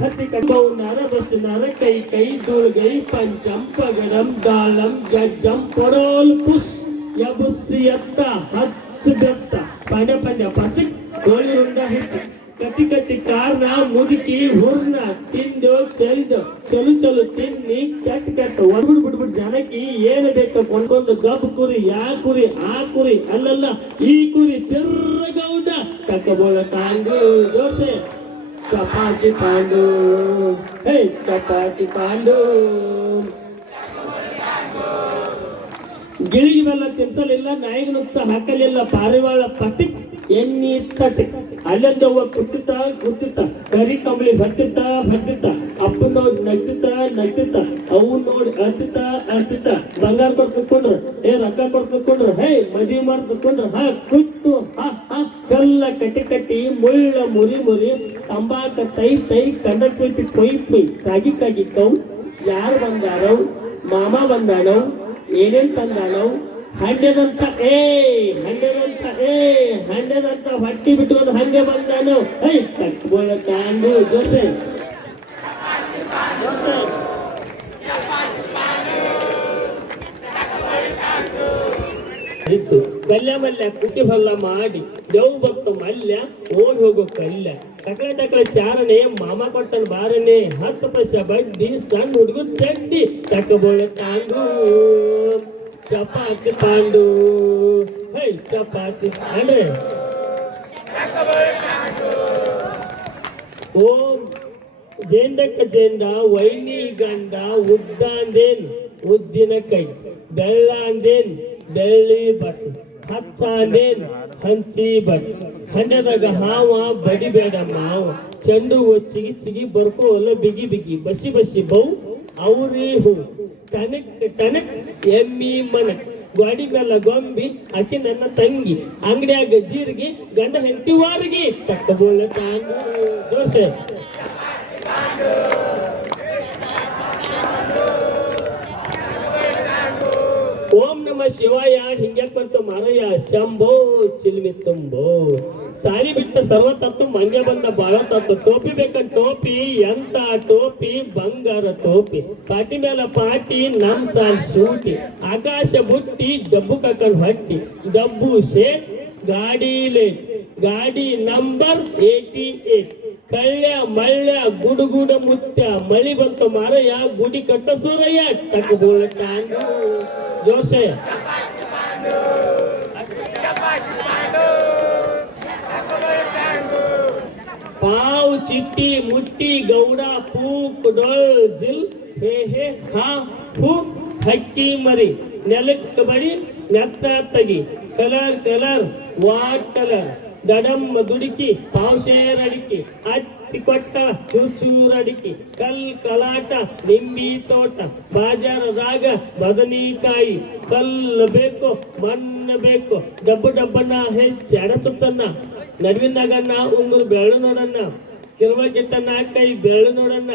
ಹತ್ತಿ ಕಟ್ಟೌನಾರ ಬಸ್ನಾರ ಕೈ ಕೈ ದುಳ್ಗೈ ಪಂಚಂ ಪಗಡಂ ದಾಳಂ ಗಜ್ಜಂ ಪಡೋಲ್ ಪುಸ್ ಎಬುಸ್ಸಿ ಎತ್ತ ಹಚ್ಚ ಬೆತ್ತ ಪಂಡ್ಯ ಪಂಡ್ಯ ಪಚಿಕ್ ಕೋಳಿ ಉಂಡ ಹಿಚ್ಚ ಕಟ್ಟಿ ಕಟ್ಟಿ ಕಾರ್ನ ಮುದುಕಿ ಹುರ್ನ ತಿಂದು ಚೆಲ್ದು ಚಲು ಚಲು ತಿನ್ನಿ ಕೆಟ್ಟ ಕೆಟ್ಟ ಒಡ್ಬಿಡ್ ಬಿಡ್ಬಿಡ್ ಜನಕ್ಕೆ ಏನು ಬೇಕು ಕೊಂಡ್ಕೊಂಡು ಗಬ್ ಕುರಿ ಯಾ ಕುರಿ ಆ ಕುರಿ ಅಲ್ಲಲ್ಲ ಈ ಕುರಿ ಚಿರ್ರಗೌಡ ತಕ್ಕಬೋಳ ತಾಂಡು ದೋಸೆ ಚಪಾತಿ ಪಾಂಡು ಹೇ ಚಪಾತಿ ಪಾಂಡು ಗಿಳಿಗೆ ಬೆಲ್ಲ ತಿನ್ಸಲಿಲ್ಲ ನಾಯಿಗೆ ನುಚ್ಚ ಹಾಕಲಿಲ್ಲ ಪಾರಿವಾಳ ಪಟಿಕ್ ಎಣ್ಣಿ ತಟಿಕ್ ಅಲ್ಲಂದ ಕುಟ್ಟಿತ ಕುಟ್ಟಿತ ಕರಿ ಕಂಬಳಿ ಭಟ್ಟಿತ ಭಟ್ಟಿತ ಅಪ್ಪನ ನೋಡಿ ನಗ್ತಿತ ಅವು ನೋಡಿ ಅಳ್ತಿತ ಬಂಗಾರ ಕೊಡ್ಕೊಂಡ್ರು ರೊಕ್ಕ ಕೊಡ್ಕೊಂಡ್ರು ಹೇ ಮದುವೆ ಮಾಡ್ಕೊಂಡ್ರು ಕುತ್ತು ಕಲ್ಲ ಕಟ್ಟಿ ಮುಳ್ಳ ಮುರಿ ತಂಬಾಕ ತೈ ಕಂಡಕ್ಟಿ ಕೊಯ್ ಕಾಗಿ ಕೌ ಯಾರು ಬಂದಾರವ್ ಮಾಮ ಬಂದಾನವ್ ಏನೇನ್ ತಂದಾನವ್ ಹಂಡೆದಂತ ಹೊಟ್ಟಿ ಬಿಟ್ಕೊಂಡು ಹಂಗೆ ಬಂದಾನು ಕಟ್ಬೋಳ ಕಾಂಡು ದೋಸೆ ಇತ್ತು ಕಲ್ಯ ಮಲ್ಯ ಕುಟ್ಟಿ ಹೊಲ್ಲ ಮಾಡಿ ದೇವ್ ಭಕ್ತ ಮಲ್ಯ ಓಡ್ ಹೋಗೋ ಕಲ್ಯ ಟಕಳ ಚಾರಣೆ ಮಾಮ ಕೊಟ್ಟನ್ ಬಾರನೆ 10 ಪೈಸೆ ಬಡ್ಡಿ ಸಣ್ಣ ಹುಡುಗರು ಚಡ್ಡಿ ತಕಬೋಳ ಕಾಂಡು ಚಪಾತಿ ಪಾಂಡು ಹೇ ಚಪಾತಿ ಅಂದ್ರೆ ಓಂ ಜೇಂದ ವೈನಿ ಗಂಡ ಉದ್ದಾಂದೇನ್ ಉದ್ದಿನ ಕೈ ಬೆಳ್ಳಾಂದೇನ್ ಬೆಳ್ಳಿ ಬಟ್ ಹಚ್ಚಾಂದೇನ್ ಹಂಚಿ ಬಟ್ ಹಂಡದಾಗ ಹಾವ ಬಡಿಬೇಡ ಮಾವ ಚೆಂಡು ಚಿಗಿ ಬರ್ಕೋಲ್ಲ ಬಿಗಿ ಬಸಿ ಬೌ ಅವ್ರಿ ಹೂ ಟನಕ್ ಎಮ್ಮಿ ಮನಕ್ ಗಾಡಿ ಮೇಲೆ ಗೊಂಬಿ ಆಕಿ ನನ್ನ ತಂಗಿ ಅಂಗಡಿಯಾಗ ಜೀರಿಗೆ ಗಂಡ ಹೆಂಡತಿ ವಾರಿಗೆ ತಕ್ಕಬೋಳ ತಾಂಡು ದೋಸೆ ಓಂ ನಮ ಶಿವಾಯ ಹಿಂಗೆ ಬಂತು ಮಾರಯ್ಯ ಶಂಭೋ ಚಿಲ್ಮಿ ತುಂಬೋ ಸಾರಿ ಬಿಟ್ಟ ಸರ್ವ ತತ್ತು ಮಂಗೆ ಬಂದ ಬಾಳ ತತ್ತು ಟೋಪಿ ಬೇಕಂತ ಟೋಪಿ ಎಂತ ಟೋಪಿ ಬಂಗಾರ ಟೋಪಿ ಪಾಟಿ ಮೇಲೆ ಪಾಟಿ ನಮ್ ಸಾಲ್ ಸೂಟಿ ಆಕಾಶ ಬುಟ್ಟಿ ಡಬ್ಬು ಕಕ್ಕಂಡ್ ಹೊಟ್ಟಿ ಡಬ್ಬು ಶೇಟ್ ಗಾಡಿ ನಂಬರ್ 88 ಕಳ್ಳ ಮಳ್ಳ ಗುಡುಗುಡ ಮುತ್ಯ ಮಳಿ ಬಂತು ಮಾರಯ್ಯ ಗುಡಿ ಕಟ್ಟ ಸೂರಯ್ಯ ತಕ್ಕಬೋಳ ಕಾಂಡು ಜೋಸೆ ಪಾವ್ ಚಿಟ್ಟಿ ಮುಟ್ಟಿ ಗೌಡ ಪೂಕ್ ಡೊಳ್ ಜಿಲ್ ಹೇ ಹಾ ಹೂ ಹಕ್ಕಿ ಮರಿ ನೆಲಕ್ಕ ಬಡಿ ನೆತ್ತ ತಗಿ ಕಲರ್ ವಾಟ್ ಕಲರ್ ದಡಮ್ಮ ದುಡುಕಿ ಪಾವ್ಶೇರ್ ಅಡಿಕೆ ಅಟ್ಟಿ ಕೊಟ್ಟ ಚೂರ್ ಅಡಿಕೆ ಕಲಾಟ ನಿಂಬಿ ತೋಟ ಬಾಜಾರದಾಗ ಬದನಿಕಾಯಿ ಕಲ್ಲು ಬೇಕು ಮಣ್ಣು ಬೇಕು ಡಬ್ಬನ ಹೆಚ್ಚು ಎಡಚುಚ್ಚನ್ನ ನಡುವಿನಾಗನ್ನ ಉಂಗುರು ಬೆಳ್ಳು ನೋಡನ್ನ ಕಿರುವಗಿಟ್ಟ ನಾಲ್ಕೈ ಬೆಳ್ಳು ನೋಡನ್ನ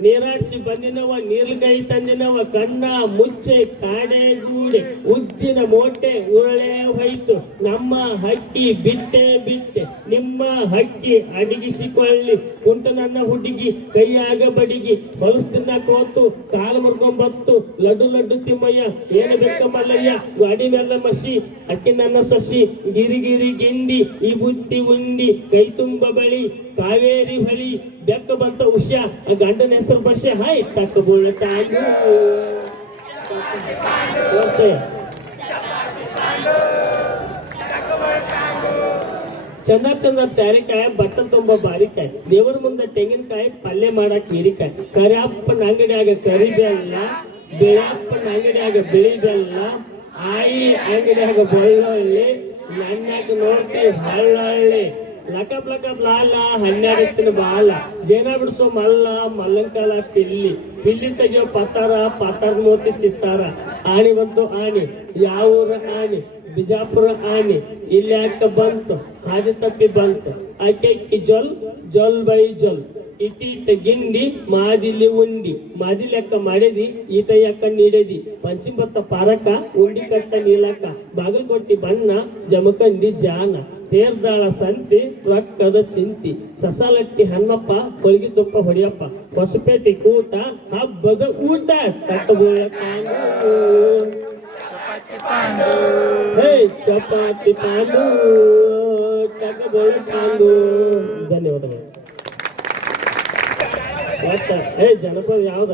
ನೀರಾಡ್ಸಿ ಬಂದಿನವ ನೀರ್ಲಕೈ ತಂದಿನವ ಕಣ್ಣ ಮುಚ್ಚೆ ಕಾಡೆ ಗೂಡೆ ಉದ್ದಿನ ಮೋಟೆ ಉರುಳೆ ಹೋಯ್ತು ನಮ್ಮ ಹಕ್ಕಿ ಬಿಟ್ಟೆ ನಿಮ್ಮ ಹಕ್ಕಿ ಅಡಗಿಸಿಕೊಳ್ಳಿ ಕುಂಟ ನನ್ನ ಹುಡುಗಿ ಕೈಯಾಗ ಬಡಿಗಿ ಹೊಲಸ್ತಿನ ಕೋತು ಕಾಲು ಮುರ್ಕೊಂಬತ್ತು ಲಡ್ಡು ತಿಮ್ಮಯ್ಯ ಏನು ಬೇಕ ಮಲ್ಲಯ್ಯ ಗಾಡಿ ಮೇಲೆ ಮಸಿ ಅಕ್ಕಿ ನನ್ನ ಸಸಿ ಗಿರಿ ಗಿಂಡಿ ಈ ಬುತ್ತಿ ಉಂಡಿ ಕೈ ತುಂಬ ಬಳಿ ಕಾವೇರಿ ಬಳಿ ಬೆಕ್ಕ ಬಂತ ಉಷ್ಯ ಆ ಗಂಡನ ಹೆಸರು ಬಸ್ಯ ಹಾಯ್ ತಕ್ಕಬೋಳ ತಾಂಡು ಚಂದ ಚಾರಿಕಾಯಿ ಬಟ್ಟ ತುಂಬ ಬಾರಿಕಾಯಿ ದೇವರ ಮುಂದೆ ತೆಂಗಿನಕಾಯಿ ಪಲ್ಯ ಮಾಡಕ್ ಹೀರಿಕಾಯಿ ಕರಿಯಪ್ಪನ ಅಂಗಡಿಯಾಗ ಕರಿ ಬೆಲ್ಲ ಬೆಳಪ್ಪನ ಅಂಗಡಿಯಾಗ ಬಿಳಿ ಬೆಲ್ಲ ಆಯಿ ಅಂಗಡಿಯಾಗ ಬೆಳ್ಳುಳ್ಳಿ ನನ್ನಾಗ ನೋಡ್ತಿ ಹಳ್ಳೊಳ್ಳಿ ಲಕಪ್ ಲಾಲ 12 ಬಾಲ ಜೇನ ಬಿಡಿಸೋ ಮಲ್ಲಂಕಾಲ ಪಿಲ್ಲಿ ತೆಗಿಯೋ ಪತ್ತಾರ ಮೋತಿ ಚಿತ್ತಾರ ಆಣಿ ಬಂತು ಆಣಿ ಯಾವೂರ ಆಣಿ ಬಿಜಾಪುರ ಆಣಿ ಇಲ್ಲಿ ಯಾಕ ಬಂತು ಹಾದಿ ತಪ್ಪಿ ಬಂತು ಆಕೆ ಜೊಲ್ ಬೈ ಜೊಲ್ ಇಟೀಟ ಗಿಂಡಿ ಮಾದಿಲಿ ಉಂಡಿ ಮಾದಿ ಲೆಕ್ಕ ಮಾಡಿದಿ ಈಟ ಯಾಕ ನೀಡದಿ ಪಂಚಿಮತ್ತ ಪಾರಕ ಉಂಡಿ ಕಟ್ಟ ನೀಲಕ ಬಾಗಲಕೋಟಿ ಬಣ್ಣ ಜಮಖಂಡಿ ಜಾನ ತೇರ್ದಾಳ ಸಂತಿ ರೊಕ್ಕದ ಚಿಂತಿ ಸಸಾಲಟ್ಟಿ ಹನ್ನಪ್ಪ ಕೊಳಗಿ ತುಪ್ಪ ಹೊಡಿಯಪ್ಪ ಹೊಸಪೇಟೆ ಕೂಟ ಹಬ್ಬದ ಊಟ ತಟ್ಟಬೋಳ ಕಾಂಡು ಚಪಾತಿ ಪಾಲು ಟಗಬೋಳ ಕಾಲು. ಧನ್ಯವಾದಗಳು. ಮತ್ತ ಜನಪದ ಯಾವ್ದ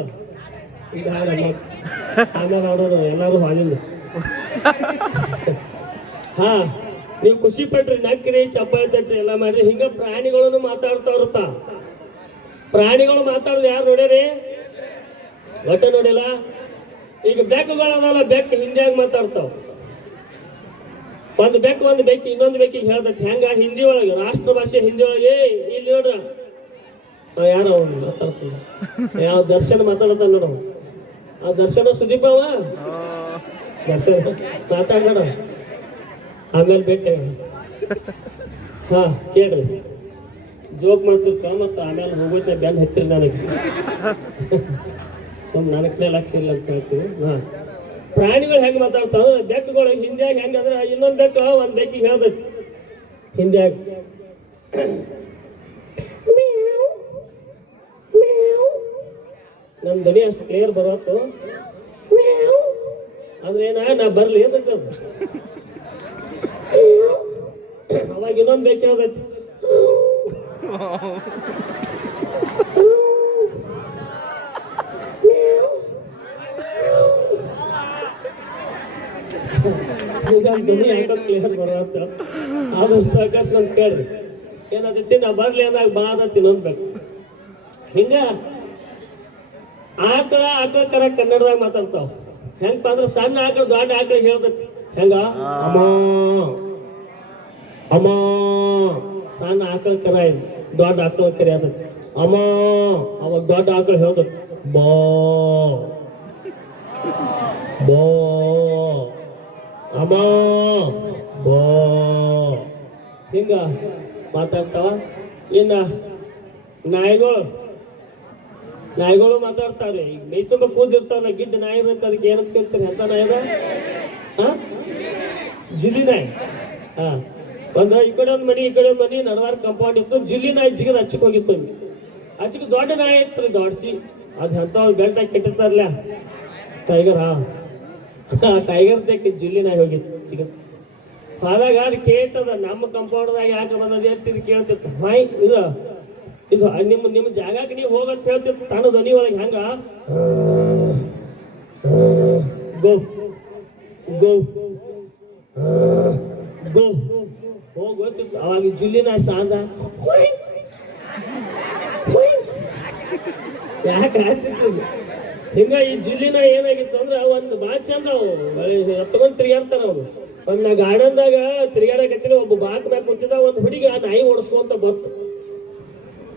ಈಗ ಆಮೇಲೆ ನೋಡೋದು ಎಲ್ಲರೂ ಹಾಲಿಲ್ಲ. ಹಾ, ನೀವು ಖುಷಿ ಪಟ್ರಿ, ನಕ್ರಿ, ಚಪಾತಿ ತಟ್ರಿ, ಎಲ್ಲ ಮಾಡ್ರಿ. ಹಿಂಗ ಪ್ರಾಣಿಗಳನ್ನು ಮಾತಾಡ್ತಾವ್ರಪ್ಪ. ಪ್ರಾಣಿಗಳು ಮಾತಾಡೋದು ಯಾರು ನೋಡ್ಯಾರಿ? ಒಟ್ಟ ನೋಡಿಲ್ಲ. ಈಗ ಬೆಕ್ಕುಗಳದಲ್ಲ, ಬೆಕ್ಕು ಹಿಂದಿಯಾಗ ಮಾತಾಡ್ತಾವ. ಒಂದು ಬೆಕ್ಕು ಇನ್ನೊಂದು ಬೆಕ್ಕಿಗೆ ಹೇಳ್ದಕ್ಕೆ ಹೆಂಗ ಹಿಂದಿ ಒಳಗೆ, ರಾಷ್ಟ್ರ ಭಾಷೆ ಹಿಂದಿ ಒಳಗೆ. ಇಲ್ಲಿ ನೋಡ್ರ ಯಾರ ಅವನು ಮಾತಾಡ್ತಾನ, ಯಾವ ದರ್ಶನ ಮಾತಾಡ್ತಾನ ನೋಡ. ಆ ದರ್ಶನ ಸುದೀಪ ಅವ ದರ್ಶನ ಮಾತಾಡೋಣ, ಆಮೇಲೆ ಭೇಟಿ. ಹಾ ಕೇಳ್ರಿ, ಜೋಕ್ ಮಾಡ್ತಿರ್ತ ಮತ್ತ ಆಮೇಲೆ ಹೋಗೋದ್ ಬೆನ್ ಹತ್ತಿರಿ ನನಗೆ. ನನಗೆ ಲಕ್ಷ ಇಲ್ಲ ಅಂತ ಹೇಳ್ತೀವಿ. ಹಾ, ಪ್ರಾಣಿಗಳು ಹೆಂಗ್ ಮಾತಾಡ್ತಾವ? ಬೆಕ್ಕುಗಳು ಹಿಂದಿಯಾಗ ಹೆಂಗಂದ್ರೆ ಇನ್ನೊಂದ್ ಬೆಕ್ಕು ಒಂದ್ ಬೆಕ್ಕಿಗೆ ಹೇಳ್ದೈತಿ ಹಿಂದಿಯಾಗ, ನಮ್ ಧ್ವನಿ ಅಷ್ಟು ಕ್ಲಿಯರ್ ಬರತ್ತು ಅಂದ್ರೆ ಏನ ನಾ ಬರ್ಲಿ ಅಂತ. ಅವಾಗ ಇನ್ನೊಂದ್ ಬೇಕು ಹೇಳ್ದೈತಿ, ಧ್ವನಿ ಯಾಕ ಕ್ಲಿಯರ್ ಬರತ್ತ. ಆದ್ರೆ ಸಾಕಷ್ಟು ಕೇಳ್ರಿ ಏನಾದೈತಿ, ನಾ ಬರ್ಲಿ ಅಂದಾಗ ಬಾದತ್ ಇನ್ನೊಂದ್ ಬೇಕು. ಹಿಂಗ ಆಕಳ ಕರ ಕನ್ನಡದಾಗ ಮಾತಾಡ್ತಾವ. ಹೆಂಗಪ್ಪ ಅಂದ್ರೆ ಸಣ್ಣ ಆಕಳ ದೊಡ್ಡ ಆಕಳ ಹೇಳ್ದೈತಿ ಹೆಂಗ, ಅಮ್ಮ ಅಮ್ಮ. ಸಣ್ಣ ಆಕಳ ಕರ ದೊಡ್ಡ ಆಕಳ ಕರಿ ಆದೈತಿ ಅಮ್ಮ. ಅವಾಗ ದೊಡ್ಡ ಆಕಳ ಹೇಳ್ದೈತಿ ಬಾ ಬಾ ಅಮ್ಮ ಬಾ. ಹಿಂಗ ಮಾತಾಡ್ತಾವ. ಇನ್ನ ನಾಯಿಗಳು ಮಾತಾಡ್ತಾರೆ. ಈಗ ಮೈ ತುಂಬ ಕೂದಿರ್ತಾವಲ್ಲ, ಗಿಡ್ಡ ನಾಯಿ ಇರುತ್ತೆ, ಅದಕ್ಕೆ ಏನಂತ ಕೇಳ್ತಾರೆ? ಎಂತ ನಾಯಿ ಅದ? ಹಾ, ಜಿಲ್ಲಿ ನಾಯಿ. ಹಾ, ಈ ಕಡೆ ಒಂದ್ ಮನಿ, ಈ ಕಡೆ ಒಂದ್ ಮನಿ, ನಡವಾರ ಕಂಪೌಂಡ್ ಇತ್ತು. ಜಿಲ್ಲಿ ನಾಯಿ ಜಿಗದ್ ಹಚ್ಚಕ್ ಹೋಗಿತ್ತು. ಹಚ್ಚಕ್ ದೊಡ್ಡ ನಾಯಿ ಇತ್ತು ದೊಡ್ಸಿ. ಅದ್ ಅಂತ ಬೆಲ್ಟ್ ಹಾಕಿ ಕೆಟ್ಟಿರ್ತಾರಲ್ಲ ಟೈಗರ್. ಹಾ, ಟೈಗರ್ ತೆಕ್ಕಿ ಜಿಲ್ಲಿ ನಾಯಿ ಹೋಗಿತ್ತು ಸಿಗತ್. ಆದಾಗ ಅದು ಕೇಳ್ತದ, ನಮ್ಮ ಕಂಪೌಂಡ್ದಾಗ ಯಾಕೆ ಬಂದದ ಅಂತ ಇದು ಕೇಳ್ತಿತ್ತು. ಹಾಯ್ ಇದು ನಿಮ್ಮ ಜಾಗಕ್ಕೆ ನೀವು ಹೋಗಂತ ಹೇಳ್ತಿತ್ತು ತನ್ನ ಧ್ವನಿ ಒಳಗೆ. ಹೆಂಗ ಗೋ ಗೋ ಗೋ ಹೋಗ್ತಿತ್ತು. ಅವಾಗ ಜಿಲ್ಲಿನ ಸಾಂದ ಯಾಕೆ ಆಗ್ತಿತ್ತು ಹಿಂಗ. ಈ ಜಿಲ್ಲಿನ ಏನಾಗಿತ್ತು ಅಂದ್ರೆ ಒಂದು ಬಾಳ್ ಚಂದ ಎತ್ಕೊಂಡ್ ತಿರ್ಗಾಡ್ತಾರ ಅವ್ರು. ಒಂದ್ ನಾ ಗಾರ್ಡನ್ದಾಗ ತಿರ್ಗಾಡಕತ್ತೀನಿ, ಒಬ್ಬ ಬಾಕ್ ಮ್ಯಾಗ ಕುಂತಿದ್ದ, ಒಂದ್ ಹುಡುಗಿ ಆ ನಾಯಿ ಓಡಿಸ್ಕೊಂತ ಬತ್ತು.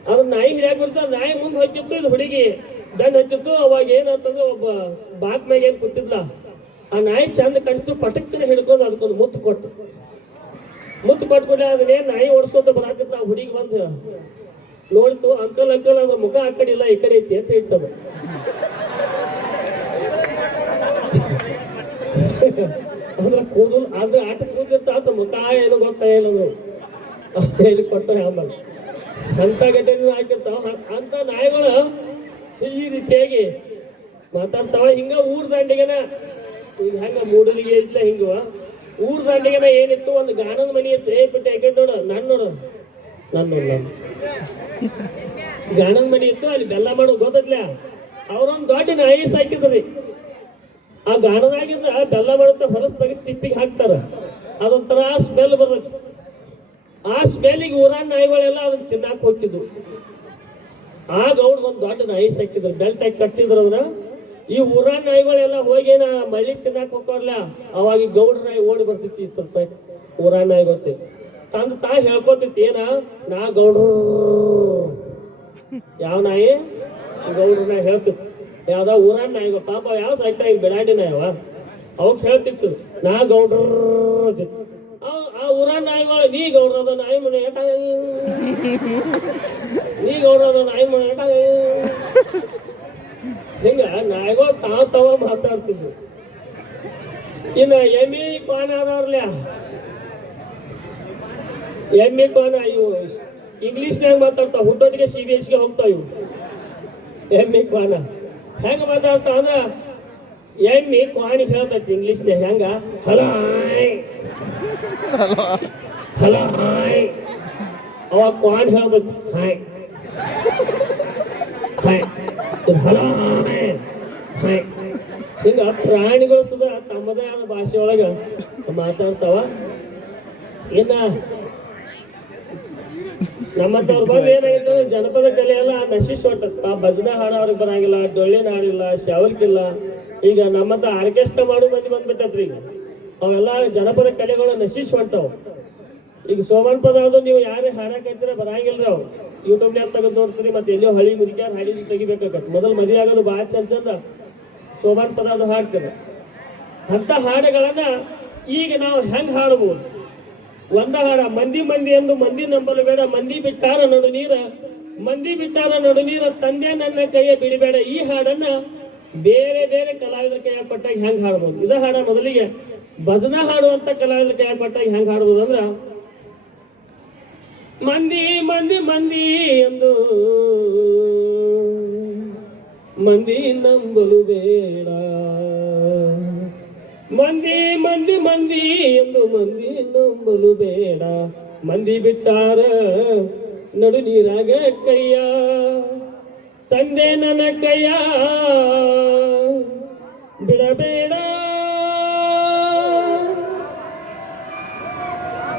ಅದ್ರ ನಾಯಿ ಹಿಡಿಯಾಕ ಬರ್ತ, ನಾಯಿ ಮುಂದೆ ಹೋಗ್ತಿತ್ತು, ಇದು ಹುಡುಗಿ ದಂಡ ಹತ್ತಿತ್ತು. ಅವಾಗ ಏನಂತಂದ್ರೆ ಒಬ್ಬ ಬಾಕ್ ಮ್ಯಾಗ ಏನ್ ಕೂತಿದ್ಲ, ಆ ನಾಯಿ ಚಂದ ಕಡಿಸ್ತು, ಪಟಕ್ಕಿನ ಹಿಡ್ಕೊಂಡು ಅದಕ್ಕೊಂದು ಮುತ್ತು ಕೊಟ್ಕೊಂಡೆ. ಅದನ್ನೇನ್ ನಾಯಿ ಓಡಿಸ್ಕೊಂತ ಬರಾಕತ್ತ. ಆ ಹುಡುಗಿ ಬಂದು ನೋಡ್ತು, ಅಂಕಲ್ ಅದ್ರ ಮುಖ ಆ ಕಡೆ ಇಲ್ಲ, ಈ ಕಡೆ ಐತಿ ಅಂತ ಹೇಳ್ತದ. ಅಂದ್ರೆ ಕೂದಲು ಅದ್ರ ಆಟ ಕೂದಿರ್ತ, ಅದ್ರ ಮುಖ ಏನು ಗೊತ್ತಾ ಏನದು ಹೇಳಿ ಕೊಟ್ಟ. ಆಮೇಲೆ ಅಂತ ಘಟನೆ ಹಾಕಿರ್ತಾವ. ಅಂತ ನಾಯಿಗಳು ಈ ರೀತಿಯಾಗಿ ಮಾತಾಡ್ತಾವ. ಹಿಂಗ ಊರ್ ದಂಡಿಗೆನ ಈಗ ಹೆಂಗ ಮೂಡಲಿಗೆ ಇಲ್ಲ, ಹಿಂಗ ಊರ್ ದಂಡಿಗೆನ ಏನಿತ್ತು, ಒಂದು ಗಾಣದ ಮನಿ ಇತ್ತು. ಬಿಟ್ಟು ಯಾಕೆ ನೋಡು, ನನ್ನ ಗಾಣದ ಮನಿ ಇತ್ತು. ಅಲ್ಲಿ ಬೆಲ್ಲ ಮಾಡೋದು ಗೊತ್ತಲ್ಲ. ಅವ್ರೊಂದು ದೊಡ್ಡ ನಾಯಿ ಸಾಕಿದ್ರಿ. ಆ ಗಾಣದಾಗಿಂದ ಬೆಲ್ಲ ಮಾಡುತ್ತ ಹೊಲಸ್ ತೆಗೆದು ತಿಪ್ಪಿಗೆ ಹಾಕ್ತಾರ. ಅದೊಂಥರ ಸ್ಮೆಲ್ ಬರ್ತೈತಿ. ಆ ಸ್ಮೆಲ್ಲಿಗೆ ಊರಾನ ನಾಯಿಗಳೆಲ್ಲ ಅದನ್ನ ತಿನ್ನಾಕ್ ಹೋಗ್ತಿದ್ವು. ಆಗ ಅವ್ರು ಒಂದು ದೊಡ್ಡ ನಾಯಿ ಸಾಕಿದ್ರು, ಬೆಲ್ಟ್ ಹಾಕಿ ಕಟ್ಟಿದ್ರು. ಅದ್ರ ಈ ಊರಾನ ನಾಯಿಗಳೆಲ್ಲ ಹೋಗೇನ ಮಳ್ಳಿ ತಿನ್ನಾಕ್ ಹೋಗ್ತಾರಲ್ಲ, ಅವಾಗ ಈ ಗೌಡ್ರ ನಾಯಿ ಓಡಿ ಬರ್ತಿತ್ತು. ಸ್ವಲ್ಪ ಊರಾನ ನಾಯಿ ಗೊತ್ತೈತಿ, ತಂದು ಹೇಳ್ಕೊತಿತ್ತು ಏನ, ನಾ ಗೌಡ್ರು. ಯಾವ ನಾಯಿ? ಗೌಡ್ರ ನಾಯಿ ಹೇಳ್ತಿತ್ತು. ಯಾವ್ದ ಊರಾನ ನಾಯಿಗ ಪಾಪ ಯಾವ ಸಾಯ್ತಾ ಈಗ ಬೆಳಾಡಿ ನಾಯವ ಅವಕ್ ಹೇಳ್ತಿತ್ತು, ನಾ ಗೌಡ್ರು. ಆ ಊರಾನ ನಾಯಿಗಳು ನೀ ಗೌಡ್ರದ ನಾಯಿ ಮನೆ ಏಟ, ನೀ ಗೌಡ್ರದ ನಾಯಿ ಮನೆ ಏಟ. ಹಿಂಗ ನಾಯಿಗಳು ತಾವ ಮಾತಾಡ್ತಿದ್ವು. ಇನ್ನ ಎಮ್ಮಿ ಕೋಣ ಅದಾವ್ರಲ್ಲ, ಎಮ್ಮಿ ಕೋಣ ಇವು ಇಂಗ್ಲಿಷ್ನಾಗ ಮಾತಾಡ್ತಾವ. ಹುಟ್ಟೋಟಿಗೆ CBSE ಹೋಗ್ತಾವ ಇವು ಎಮ್ಮಿ ಕೋಣ. ಹೆಂಗ ಮಾತಾಡ್ತಾವ ಅಂದ್ರ ಎಮ್ಮಿ ಕೋಣಿಗೆ ಹೇಳ್ತೈತಿ ಇಂಗ್ಲಿಷ್ನಾಗ. ಹೆಂಗ ಹಲಾಯ್ ಹಲೋ ಹಾಯ್ ಅವಾಗ ಕ್ವಾಂಡ್ ಹೇಳ್ಬೇಕು hi hi hello hi hi ಹಿಂಗ ಪ್ರಾಣಿಗಳು ಸುಧಾ ತಮ್ಮದೇ ಆದ ಭಾಷೆ ಒಳಗ ಮಾತಾಡ್ತಾವ. ಇನ್ನ ನಮ್ಮಂತವ್ರ ಬಗ್ಗೆ ಏನಾಗಿತ್ತು, ಜನಪದ ಕಲೆ ಎಲ್ಲ ನಶಿಸ್ ಹೊಂಟತ್ತ. ಭಜನಾ ಹಾಡು ಅವ್ರಿಗೆ ಬರಂಗಿಲ್ಲ, ಡೊಳ್ಳಿನ ಹಾಡಿಲ್ಲ, ಶಾವಲ್ಕಿಲ್ಲ. ಈಗ ನಮ್ಮಂತ ಆರ್ಕೆಸ್ಟ್ರಾ ಮಾಡೋ ಮಂದಿ ಬಂದ್ಬಿಟ್ಟತ್ರಿ. ಈಗ ಅವೆಲ್ಲ ಜನಪದ ಕಲೆಗಳು ನಶಿಸ್ ಹೊಂಟವು. ಈಗ ಸೋಮನ್ ಪದ ಅದು ನೀವು ಯಾರೇ ಹಾಡಕ್ ಹಚ್ಚಿರ ಬರಂಗಿಲ್ರಿ. ಅವ್ರು ಯೂಟ್ಯೂಬ್ನ್ಯಾಗ ತೆಗೆದು ನೋಡ್ತೀರಿ, ಮತ್ತೆ ಎಲ್ಲೋ ಹಳಿ ಮುದುಕ್ಯಾರ ಹಾಡಿದ್ ತೆಗಿಬೇಕಾಗತ್ತೆ. ಮೊದಲು ಮದುವೆ ಆಗೋದು ಭಾಳ ಚಂದ ಸೋಮನ್ ಪದ ಅದು ಹಾಡ್ತಾರೆ. ಅಂತ ಹಾಡುಗಳನ್ನ ಈಗ ನಾವು ಹೆಂಗ್ ಹಾಡಬಹುದು? ಒಂದ ಹಾಡ ಮಂದಿ ಮಂದಿ ಎಂದು ಮಂದಿ ನಂಬಲು ಬೇಡ, ಮಂದಿ ಬಿಟ್ಟಾರ ನಡು ನೀರ, ಮಂದಿ ಬಿಟ್ಟಾರ ನಡು ನೀರ, ತಂದೆ ನನ್ನ ಕೈಯ ಬಿಡಬೇಡ. ಈ ಹಾಡನ್ನ ಬೇರೆ ಬೇರೆ ಕಲಾವಿದರ ಕೈಯಾಗ ಕೊಟ್ಟಾಗ ಹೆಂಗ್ ಹಾಡ್ಬೋದು? ಇದ ಹಾಡ ಮೊದಲಿಗೆ ಭಜನಾ ಹಾಡುವಂತ ಕಲಾವಿದರ ಕೈಯಾಗ ಕೊಟ್ಟಾಗ ಹೆಂಗ್ ಹಾಡ್ಬೋದು ಅಂದ್ರ, ಮಂದಿ ಮಂದಿ ಮಂದಿ ಎಂದು ಮಂದಿ ನಂಬಲು ಬೇಡ, ಮಂದಿ ಮಂದಿ ಮಂದಿ ಎಂದು ಮಂದಿ ನಂಬಲು ಬೇಡ, ಮಂದಿ ಬಿಟ್ಟಾರ ನಡು ನೀರಾಗ ಕೈಯ, ತಂದೆ ನನ್ನ ಕೈಯ ಬಿಡಬೇಡ.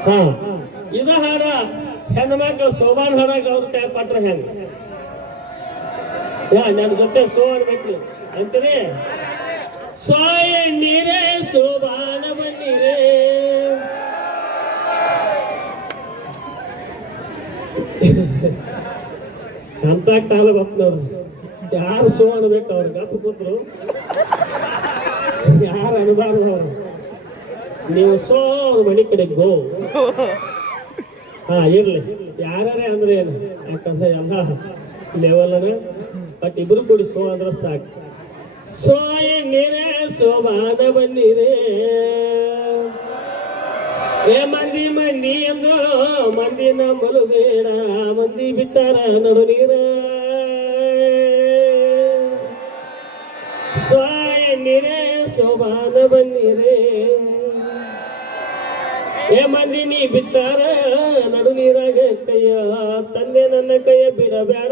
ಹಾ, ಇದ ಹಾಡ ಹೆಣ್ಣು ಮಕ್ಕಳು ಸೋಬಾನ್ ಹಾಡಾಗ ಅವ್ರ ಕೈ ಪಟ್ರ ಹೆಂಗ ನನ್ನ ಜೊತೆ ಸೋ ಅನ್ಬೇಕು ಅಂತೀರಿ. ಸೋಯ ನೀರೇ ಸೋಬಾನ ಬನ್ನೀರೇ, ಅಂತ ಕಾಲ ಬರ್ತವ್ರು. ಯಾರು ಸೋ ಅನ್ಬೇಕು? ಅವ್ರ ಗಪ್ಪ ಕೂತ್ರು, ಯಾರು ಅನ್ಬಾರ್ದು. ಅವ್ರು ನೀವು ಸೋ ಅವ್ರ ಮನೆ ಕಡೆ ಗೋ. ಹಾ ಇರ್ಲಿ, ಯಾರೇ ಅಂದ್ರೆ ಏನು, ಯಾಕಂದ್ರೆ ಎಲ್ಲ ಲೆವೆಲ್ ಅದ. ಬಟ್ ಇಬ್ರು ಕೂಡಿ ಸೋ ಅಂದ್ರೆ ಸಾಕು. ಸೋಯ ನೀರೇ ಸೋಬಾನ ಬನ್ನೀರೇ, ಏ ಮಂದಿ ಮಂದಿ ಎಂದು ಮಂದಿ ನಂಬಲು ಬೇಡ, ಮಂದಿ ಬಿಟ್ಟಾರ ನಡು ನೀರ, ಸೋಯ ನೀರೇ ಸೋಬಾನ ಬನ್ನೀರೇ, ಏ ಮಂದಿ ನೀ ಬಿಟ್ಟಾರ ನಡು ನೀರಾಗ ಕೈಯ, ತಂದೆ ನನ್ನ ಕೈಯ ಬಿಡಬೇಡ,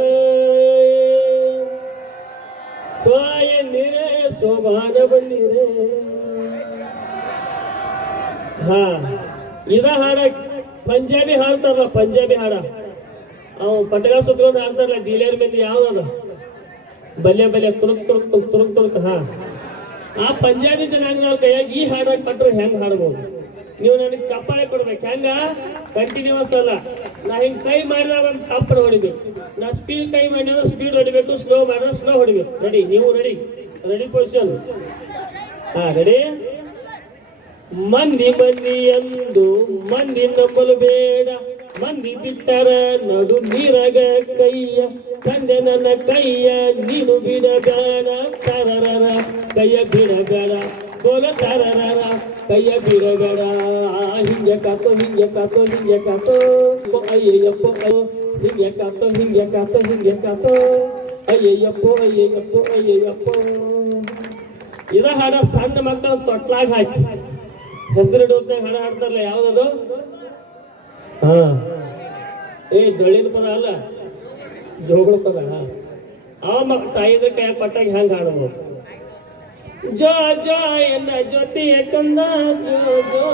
ಸೋಯ ನೀರೇ ಸೋಬಾನ ಬನ್ನೀರೇ. ಹಾ, ಇದ ಹಾಡ ಪಂಜಾಬಿ ಹಾಡ್ತಾರಲ್ಲ, ಪಂಜಾಬಿ ಹಾಡ ಅವ್ ಪಟಗ ಸುತ್ಕೊಂಡು ಹಾಡ್ತಾರಲ್ಲ, ಡೀಲರ್ ಮಂದಿ ಯಾವ್ದದ ಬಲ್ಲೆ ಬಲ್ಲೆ ತುರುಕ್ ತುರುಕ್ ತುರುಕ್ ತುರುಕ್ ತುರುಕ್. ಹಾ, ಆ ಪಂಜಾಬಿ ಜನಾಂಗದವ್ರ ಕೈಯಾಗ ಈ ಹಾಡಾಗ ಪಟ್ರೆ ಹೆಂಗ್ ಹಾಡ್ಬೋದು? ನೀವು ನನಗೆ ಚಪ್ಪಾಳೆ ಕೊಡ್ಬೇಕು. ಹೆಂಗ? ಕಂಟಿನ್ಯೂಸ್ ಅಲ್ಲ. ನಾ ಹಿಂಗ್ ಕೈ ಮಾಡಿದಾಗ ಅಪ್ ಹೊಡಿಬೇಕು, ನಾ ಸ್ಪೀಡ್ ಕೈ ಮಾಡಿದ್ರೆ ಸ್ಪೀಡ್ ಹೊಡಿಬೇಕು, ಸ್ಲೋ ಮಾಡಿದ್ರೆ ಸ್ಲೋ ಹೊಡಿಬೇಕು. ರೆಡಿ? ನೀವು ರೆಡಿ? Ready position. ಹಾ, ರೆಡಿ? ಮಂದಿ ಮಂದಿ ಎಂದು ಮಂದಿ ನಂಬಲು ಬೇಡ, ಮಂದಿ ಬಿಟ್ಟರ ನಡು ನೀರಾಗ ಕೈಯ, ತಂದೆ ನನ್ನ ಕೈಯ ನೀನು ಬಿಡಬೇಡ, ತರರ ಕೈಯ ಬಿಡಬೇಡ, ಬೋಲ ತರರ ಕೈಯ ಬಿಡಬೇಡ. ಹಿಂಗೆ ಕಾತೋ ಹಿಂಗೆ ಕಾತೋ ಹಿಂಗೆ ಕಾತೋ ಅಯ್ಯಯ್ಯಪ್ಪೋ, ಹಿಂಗೆ ಕಾತೋ ಹಿಂಗೆ ಕಾತೋ ಹಿಂಗೆ ಕಾತೋ ಅಯ್ಯಯ್ಯಪ್ಪೋ ಅಯ್ಯಯ್ಯಪ್ಪೋ ಅಯ್ಯಯ್ಯಪ್ಪೋ. ಇದ ಹಾಡ ಸಣ್ಣ ಮಕ್ಕಳ ತೊಟ್ಲಾಗ ಹಾಕಿ ಹೆಸರಿಡೋದ್ನಾಗ ಹಾಡ ಹಾಡ್ತಾರಲ್ಲ, ಯಾವ್ದದು? ಹಾ, ಏ ಡೊಳ್ಳಿನ ಪದ ಅಲ್ಲ, ಜೋಗಳ ಪದ. ಆ ತಾಯಿದ ಕೈ ಪಟ್ಟಾಗ ಹೆಂಗ್ ಹಾಡ್ಬೋದು? ಜೋ ಜೋ ಎನ್ನ ಜೊತೆಯ ಕಂದ ಜೋ ಜೋ,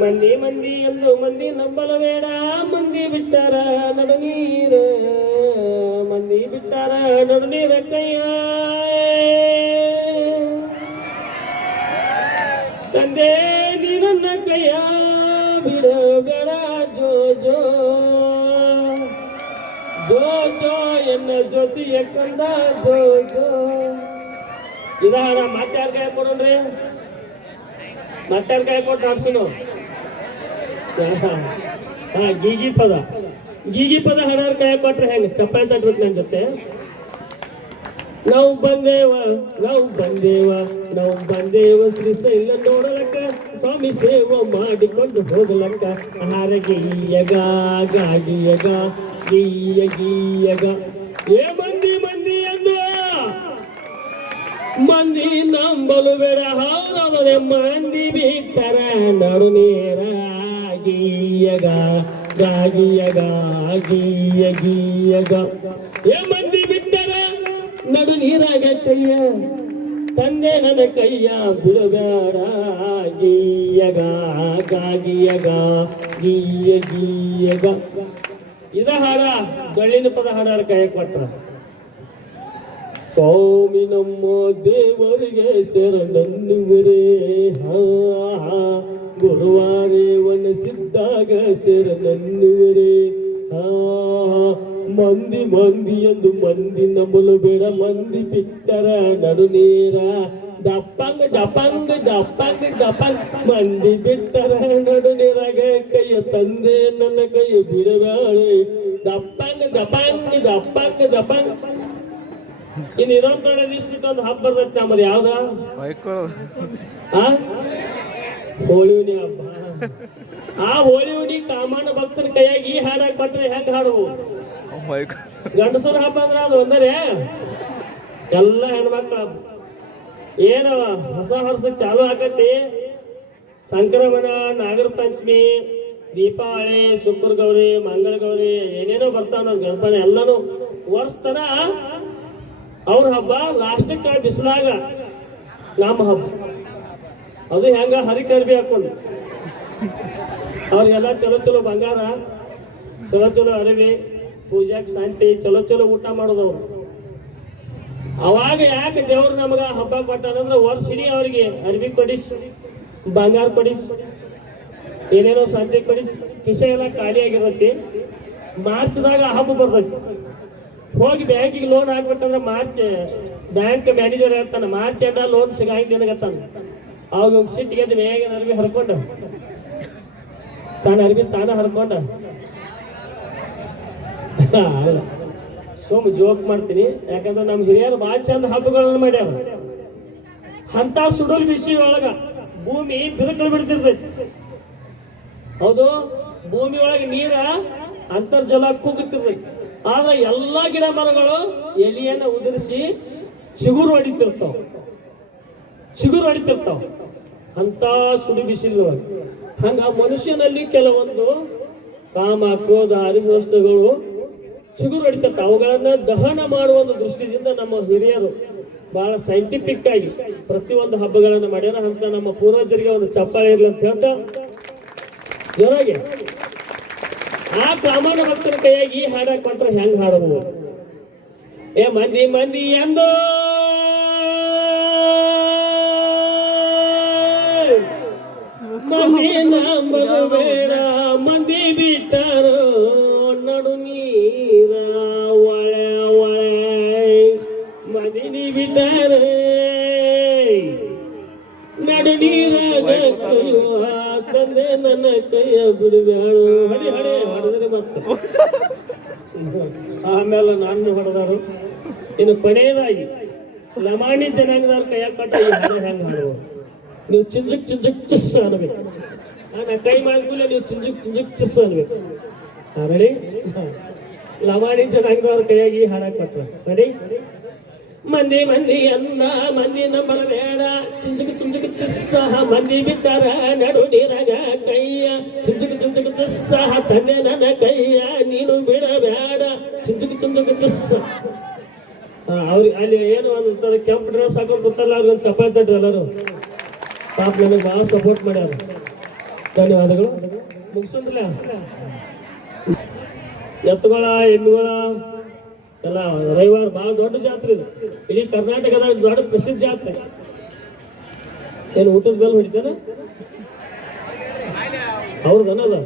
ಮಂದಿ ಮಂದಿ ಎಂದು ಮಂದಿ ನಂಬಲ ಬೇಡ, ಮಂದಿ ಬಿಟ್ಟಾರ ನಡು ನೀರ, ಮಂದಿ ಬಿಟ್ಟಾರ ನಡು ನೀರ ಕೈಯ, ತಂದೆ ನೀರನ್ನ ಕೈಯ ಬಿಡಬೇಡ, ಜೋ ಜೋ ಜೋ ಜೋ ಎನ್ನ ಜೊತೆಯ ಕಂದ ಜೋ ಜೋ. ಇದಾರ ಮತ್ತೆ ಯಾರ ಕೈ ಕೊಡ್ರಿ? ಮತ್ತೆ ಯಾರ ಕೈ ಕೊಟ್ಟು ಆಡ್ಸೋಣ? ಹಾ, ಗೀಗಿ ಪದ. ಗೀಗಿ ಪದ ಹಾಡೋರ್ ಕೈ ಕೊಟ್ರೆ ಹೆಂಗ? ಚಪ್ಪಾಳೆ ತಟ್ಬೇಕು ನನ್ನ ಜೊತೆ. ನಾವು ಬಂದೇವ ನಾವು ಬಂದೇವ ನಾವು ಬಂದೇವ ಶ್ರೀಶೈಲ ನೋಡಲಕ್ಕ, ಸ್ವಾಮಿ ಸೇವ ಮಾಡಿಕೊಂಡು ಹೋಗಲಕ್ಕ, ಹಾರ ಗೀಯಗ ಗಾಗಿಯಗ ಗೀಯ ಗೀಯಗ. ಏ ಮಂದಿ ಮಂದಿ ಎಂದು ಮಂದಿ ನಂಬಲು ಬೇಡ ಹೌದದೆ ಮಂದಿ ಬಿಟ್ಟರ ನಡು ನೇರ ಗೀಯಗ ಗಾಗಿಯಗ ಗೀಯ ಗೀಯಗ ಏ ಮಂದಿ ಬಿಟ್ಟರ ನಡು ನೀರಾಗ ಕೈಯ ತಂದೆ ನನ್ನ ಕೈಯ ಬಿಡಬೇಡ ಗೀಯಗ ಗಾಗಿಯಗ ಗೀಯ ಗೀಯಗ ಇದ ಹಾಡ ಡೊಳ್ಳಿನ ಪದ ಹಾಡಾರ ಕೈ ಕೊಟ್ರ ಸ್ವಾಮಿ ನಮ್ಮ ದೇವರಿಗೆ ಶರಣನ್ನುವರೇ ಹಾ ಗುರುವಾರೇ ವನಸಿದ್ದಾಗ ಶರಣನ್ನುವರೇ ಹಾ ಮಂದಿ ಮಂದಿ ಎಂದು ಮಂದಿ ನಂಬಲು ಬೇಡ ಮಂದಿ ಬಿಟ್ಟರ ನಡು ನೇರ ದಪ್ಪಂಗ ಡಪಂಗ ಡಪ್ಪಂಗ ಡಪಂಗ್ ಮಂದಿ ಬಿಟ್ಟರ ನಡು ನೇರಾಗ ಕೈಯ ತಂದೆ ನನ್ನ ಕೈ ಬಿಡಬೇಡ ದಪ್ಪಂಗ ಡಪಂಗ ಡಪ್ಪಂಗ ಡಪಂಗ್ ಇನ್ನು ಇನ್ನೊಂದು ಬಿಟ್ಟು ಒಂದು ಹಬ್ಬ ಬರ್ತೈತಿ ನಮ್ಮದು ಯಾವ್ದ ಹೋಳಿ ಹುಣ್ಣಿ ಹಬ್ಬ. ಆ ಹೋಳಿ ಹುಣ್ಣಿ ಕಾಮಣ್ಣ ಭಕ್ತರ ಕೈಯಾಗಿ ಈ ಹಾಡಾಗಿ ಕೊಟ್ರೆ ಹೆಂಗ್ ಹಾಡುವು ಗಂಡಸರ ಹಬ್ಬ ಅಂದ್ರ ಅದು ಒಂದರೆ ಎಲ್ಲ ಹೆಣ್ಮಕ್ಳ ಏನ ಹೊಸ ವರ್ಷ ಚಾಲು ಆಗತಿ. ಸಂಕ್ರಮಣ, ನಾಗರ ಪಂಚಮಿ, ದೀಪಾವಳಿ, ಶುಕ್ರ ಗೌರಿ, ಮಂಗಳ ಗೌರಿ ಏನೇನೋ ಬರ್ತಾವ ನಾವು ಗಣಪತಿ ಎಲ್ಲಾನು ವರ್ಷತನ ಅವ್ರ ಹಬ್ಬ. ಲಾಸ್ಟಕ್ಕ ಬಿಸಿಲಾಗ ನಮ್ಮ ಹಬ್ಬ. ಅದು ಹೆಂಗ ಹರಿಕರ್ಬಿ ಹಾಕೊಂಡು ಅವ್ರಿಗೆಲ್ಲ ಚಲೋ ಚಲೋ ಬಂಗಾರ, ಚಲೋ ಚಲೋ ಅರಿವಿ, ಪೂಜಾಕ್ ಶಾಂತಿ, ಚಲೋ ಚಲೋ ಊಟ ಮಾಡೋದವ್ರು. ಅವಾಗ ಯಾಕೆ ದೇವ್ರು ನಮಗ ಹಬ್ಬ ಕೊಟ್ಟಾನಂದ್ರೆ ವರ್ಷ ಇಡೀ ಅವ್ರಿಗೆ ಅರಿವಿ ಕೊಡಿಸ್, ಬಂಗಾರ ಕೊಡಿಸ್, ಏನೇನೋ ಶಾಂತಿ ಕೊಡಿಸ್, ಕಿಸ ಎಲ್ಲ ಖಾಲಿ ಆಗಿರತ್ತೆ. ಮಾರ್ಚ್ದಾಗ ಹಬ್ಬ ಬರ್ತೈತಿ. ಹೋಗಿ ಬ್ಯಾಂಕಿಗೆ ಲೋನ್ ಹಾಕ್ಬೇಕಂದ್ರೆ ಮಾರ್ಚ್ ಬ್ಯಾಂಕ್ ಮ್ಯಾನೇಜರ್ ಹೇಳ್ತಾನೆ ಮಾರ್ಚ್ ಎಂಡ ಲೋನ್ ಸಿಗಂಗಿಲ್ಲಗತ್ತಾನ. ಅವಾಗ ಹೋಗಿ ಸಿಟ್ಟಿಗೆ ಬೇಗ ಅರ್ಬಿ ಹರ್ಕೊಂಡ ತಾನ ಅರ್ಬಿ ತಾನ ಹರ್ಕೊಂಡ ಸೋಮ್ ಜೋಕ್ ಮಾಡ್ತೀನಿ. ಯಾಕಂದ್ರೆ ನಮ್ಮ ಹಿರಿಯರು ಭಾಳ ಚಂದ ಹಬ್ಬಗಳನ್ನ ಮಾಡ್ಯಾರ. ಅಂತ ಸುಡಲ್ ಬಿಸಿ ಒಳಗ ಭೂಮಿ ಬಿರುಕಲು ಬಿಡ್ತಿರ್ತೈತಿ. ಹೌದು, ಭೂಮಿ ಒಳಗೆ ನೀರ ಅಂತರ್ಜಲ ಕುಗ್ತಿರ್ತೈತಿ. ಆದ್ರೆ ಎಲ್ಲಾ ಗಿಡ ಮರಗಳು ಎಲಿಯನ್ನ ಉದುರಿಸಿ ಚಿಗುರು ಹೊಡಿತಿರ್ತಾವ, ಚಿಗುರು ಹೊಡಿತಿರ್ತಾವ ಅಂತ ಸುಡಿ ಬಿಸಿಲು. ಹಂಗ ಮನುಷ್ಯನಲ್ಲಿ ಕೆಲವೊಂದು ಕಾಮ, ಕ್ರೋಧ, ಅರಿವು ವಸ್ತುಗಳು ಚಿಗುರು ಹೊಡಿತಿರ್ತಾವ. ಅವುಗಳನ್ನ ದಹನ ಮಾಡುವ ಒಂದು ದೃಷ್ಟಿಯಿಂದ ನಮ್ಮ ಹಿರಿಯರು ಬಹಳ ಸೈಂಟಿಫಿಕ್ ಆಗಿ ಪ್ರತಿಯೊಂದು ಹಬ್ಬಗಳನ್ನ ಮಾಡ್ಯಾರ. ಅಂತ ನಮ್ಮ ಪೂರ್ವಜರಿಗೆ ಒಂದು ಚಪ್ಪಾಳೆ ಇರ್ಲಿ ಅಂತ ಹೇಳ್ತಾ ಜೊತೆಗೆ ಆ ಕಾಮಣ್ಣ ಭಕ್ತರ ಕೈಯಾಗಿ ಈ ಹಾಡ ಕೊಟ್ರೆ ಹೆಂಗ್ ಹಾಡಬಹುದು? ಏ ಮಂದಿ ಮಂದಿ ಎಂದು ಮಂದಿ ನಂಬಲು ಬೇಡ ಮಂದಿ ಬಿಟ್ಟರು ನಡು ನೀರ ಒಳೆ ಒಳೆ ಮಂದಿ ಬಿಟ್ಟರೆ ನಡು ನೀರಾಗ ತಂದೆ ನನ್ನ ಕೈಯ ಬಿಡಬೇಡ. ಹಡಿ ಹಡಿ ಹೊಡೆದ್ರೆ ಮತ್ತೆ ಆಮೇಲೆ ನಾನು ಹೊಡೆದಾರು. ಇನ್ನು ಕೊನೆಯದಾಗಿ ಲಮಾಣಿ ಜನಾಂಗದವ್ರ ಕೈಯಾಗ ಕೊಟ್ಟ ಈ ಹಾಡು ಹೆಂಗ್ ಹಾಡುವ? ನೀವು ಚಿಂಜಕ್ ಚಿಂಜಕ್ ಚಿಸ್ ಅನ್ಬೇಕು. ನಾ ಕೈ ಮಾಡಿದ್ಮೇಲೆ ನೀವು ಚಿಂಜಕ್ ಚಿಂಜಕ್ ಚಿಸ್ ಅನ್ಬೇಕು. ರೆಡಿ? ಲಮಾಣಿ ಜನಾಂಗದವ್ರ ಕೈಯಾಗಿ ಈ ಹಾಡಾಗ ಕೊಟ್ಟ ರೆಡಿ? ಮಂದಿ ಮಂದಿ ಅನ್ನ ಮಂದಿ ನಂಬಲ ಬೇಡ ಚಿಂಚಕ ಚಿಂಚಕ ಚಿಸ್ಸಹ ಮಂದಿ ಬಿಟ್ಟರ ನಡು ನೀರಾಗ ಕೈಯ ಚಿಂಚಕ ಚಿಂಚಕ ಚಿಸ್ಸಹ ತಂದೆ ನನ್ನ ಕೈಯ ನೀನು ಬಿಡಬೇಡ ಚಿಂಚಕ ಚಿಂಚಕ ಚಿಸ್ಸ. ಅವ್ರಿಗೆ ಅಲ್ಲಿ ಏನು ಅಂತಾರೆ ಕೆಂಪು ಡ್ರೆಸ್ ಹಾಕೊಂಡು ಗೊತ್ತಲ್ಲ, ಅವ್ರಿಗೆ ಚಪಾತಿ ತಟ್ರಿ ಎಲ್ಲರೂ. ಪಾಪ ನನಗೆ ಭಾಳ ಸಪೋರ್ಟ್ ಮಾಡ್ಯಾರ. ಧನ್ಯವಾದಗಳು. ಮುಗಿಸೋದಿಲ್ಲ. ಎತ್ತುಗಳ ಎಮ್ಮೆಗಳ ಎಲ್ಲ ರವಿವಾರ ಬಹಳ ದೊಡ್ಡ ಜಾತ್ರೆ ಇದು. ಇಡೀ ಕರ್ನಾಟಕದಾಗ ದೊಡ್ಡ ಪ್ರಸಿದ್ಧ ಜಾತ್ರೆ. ಏನು ಊಟದ ಬೆಲ್ ಹೊಡಿತಾನ ಅವ್ರದನ್ನದ,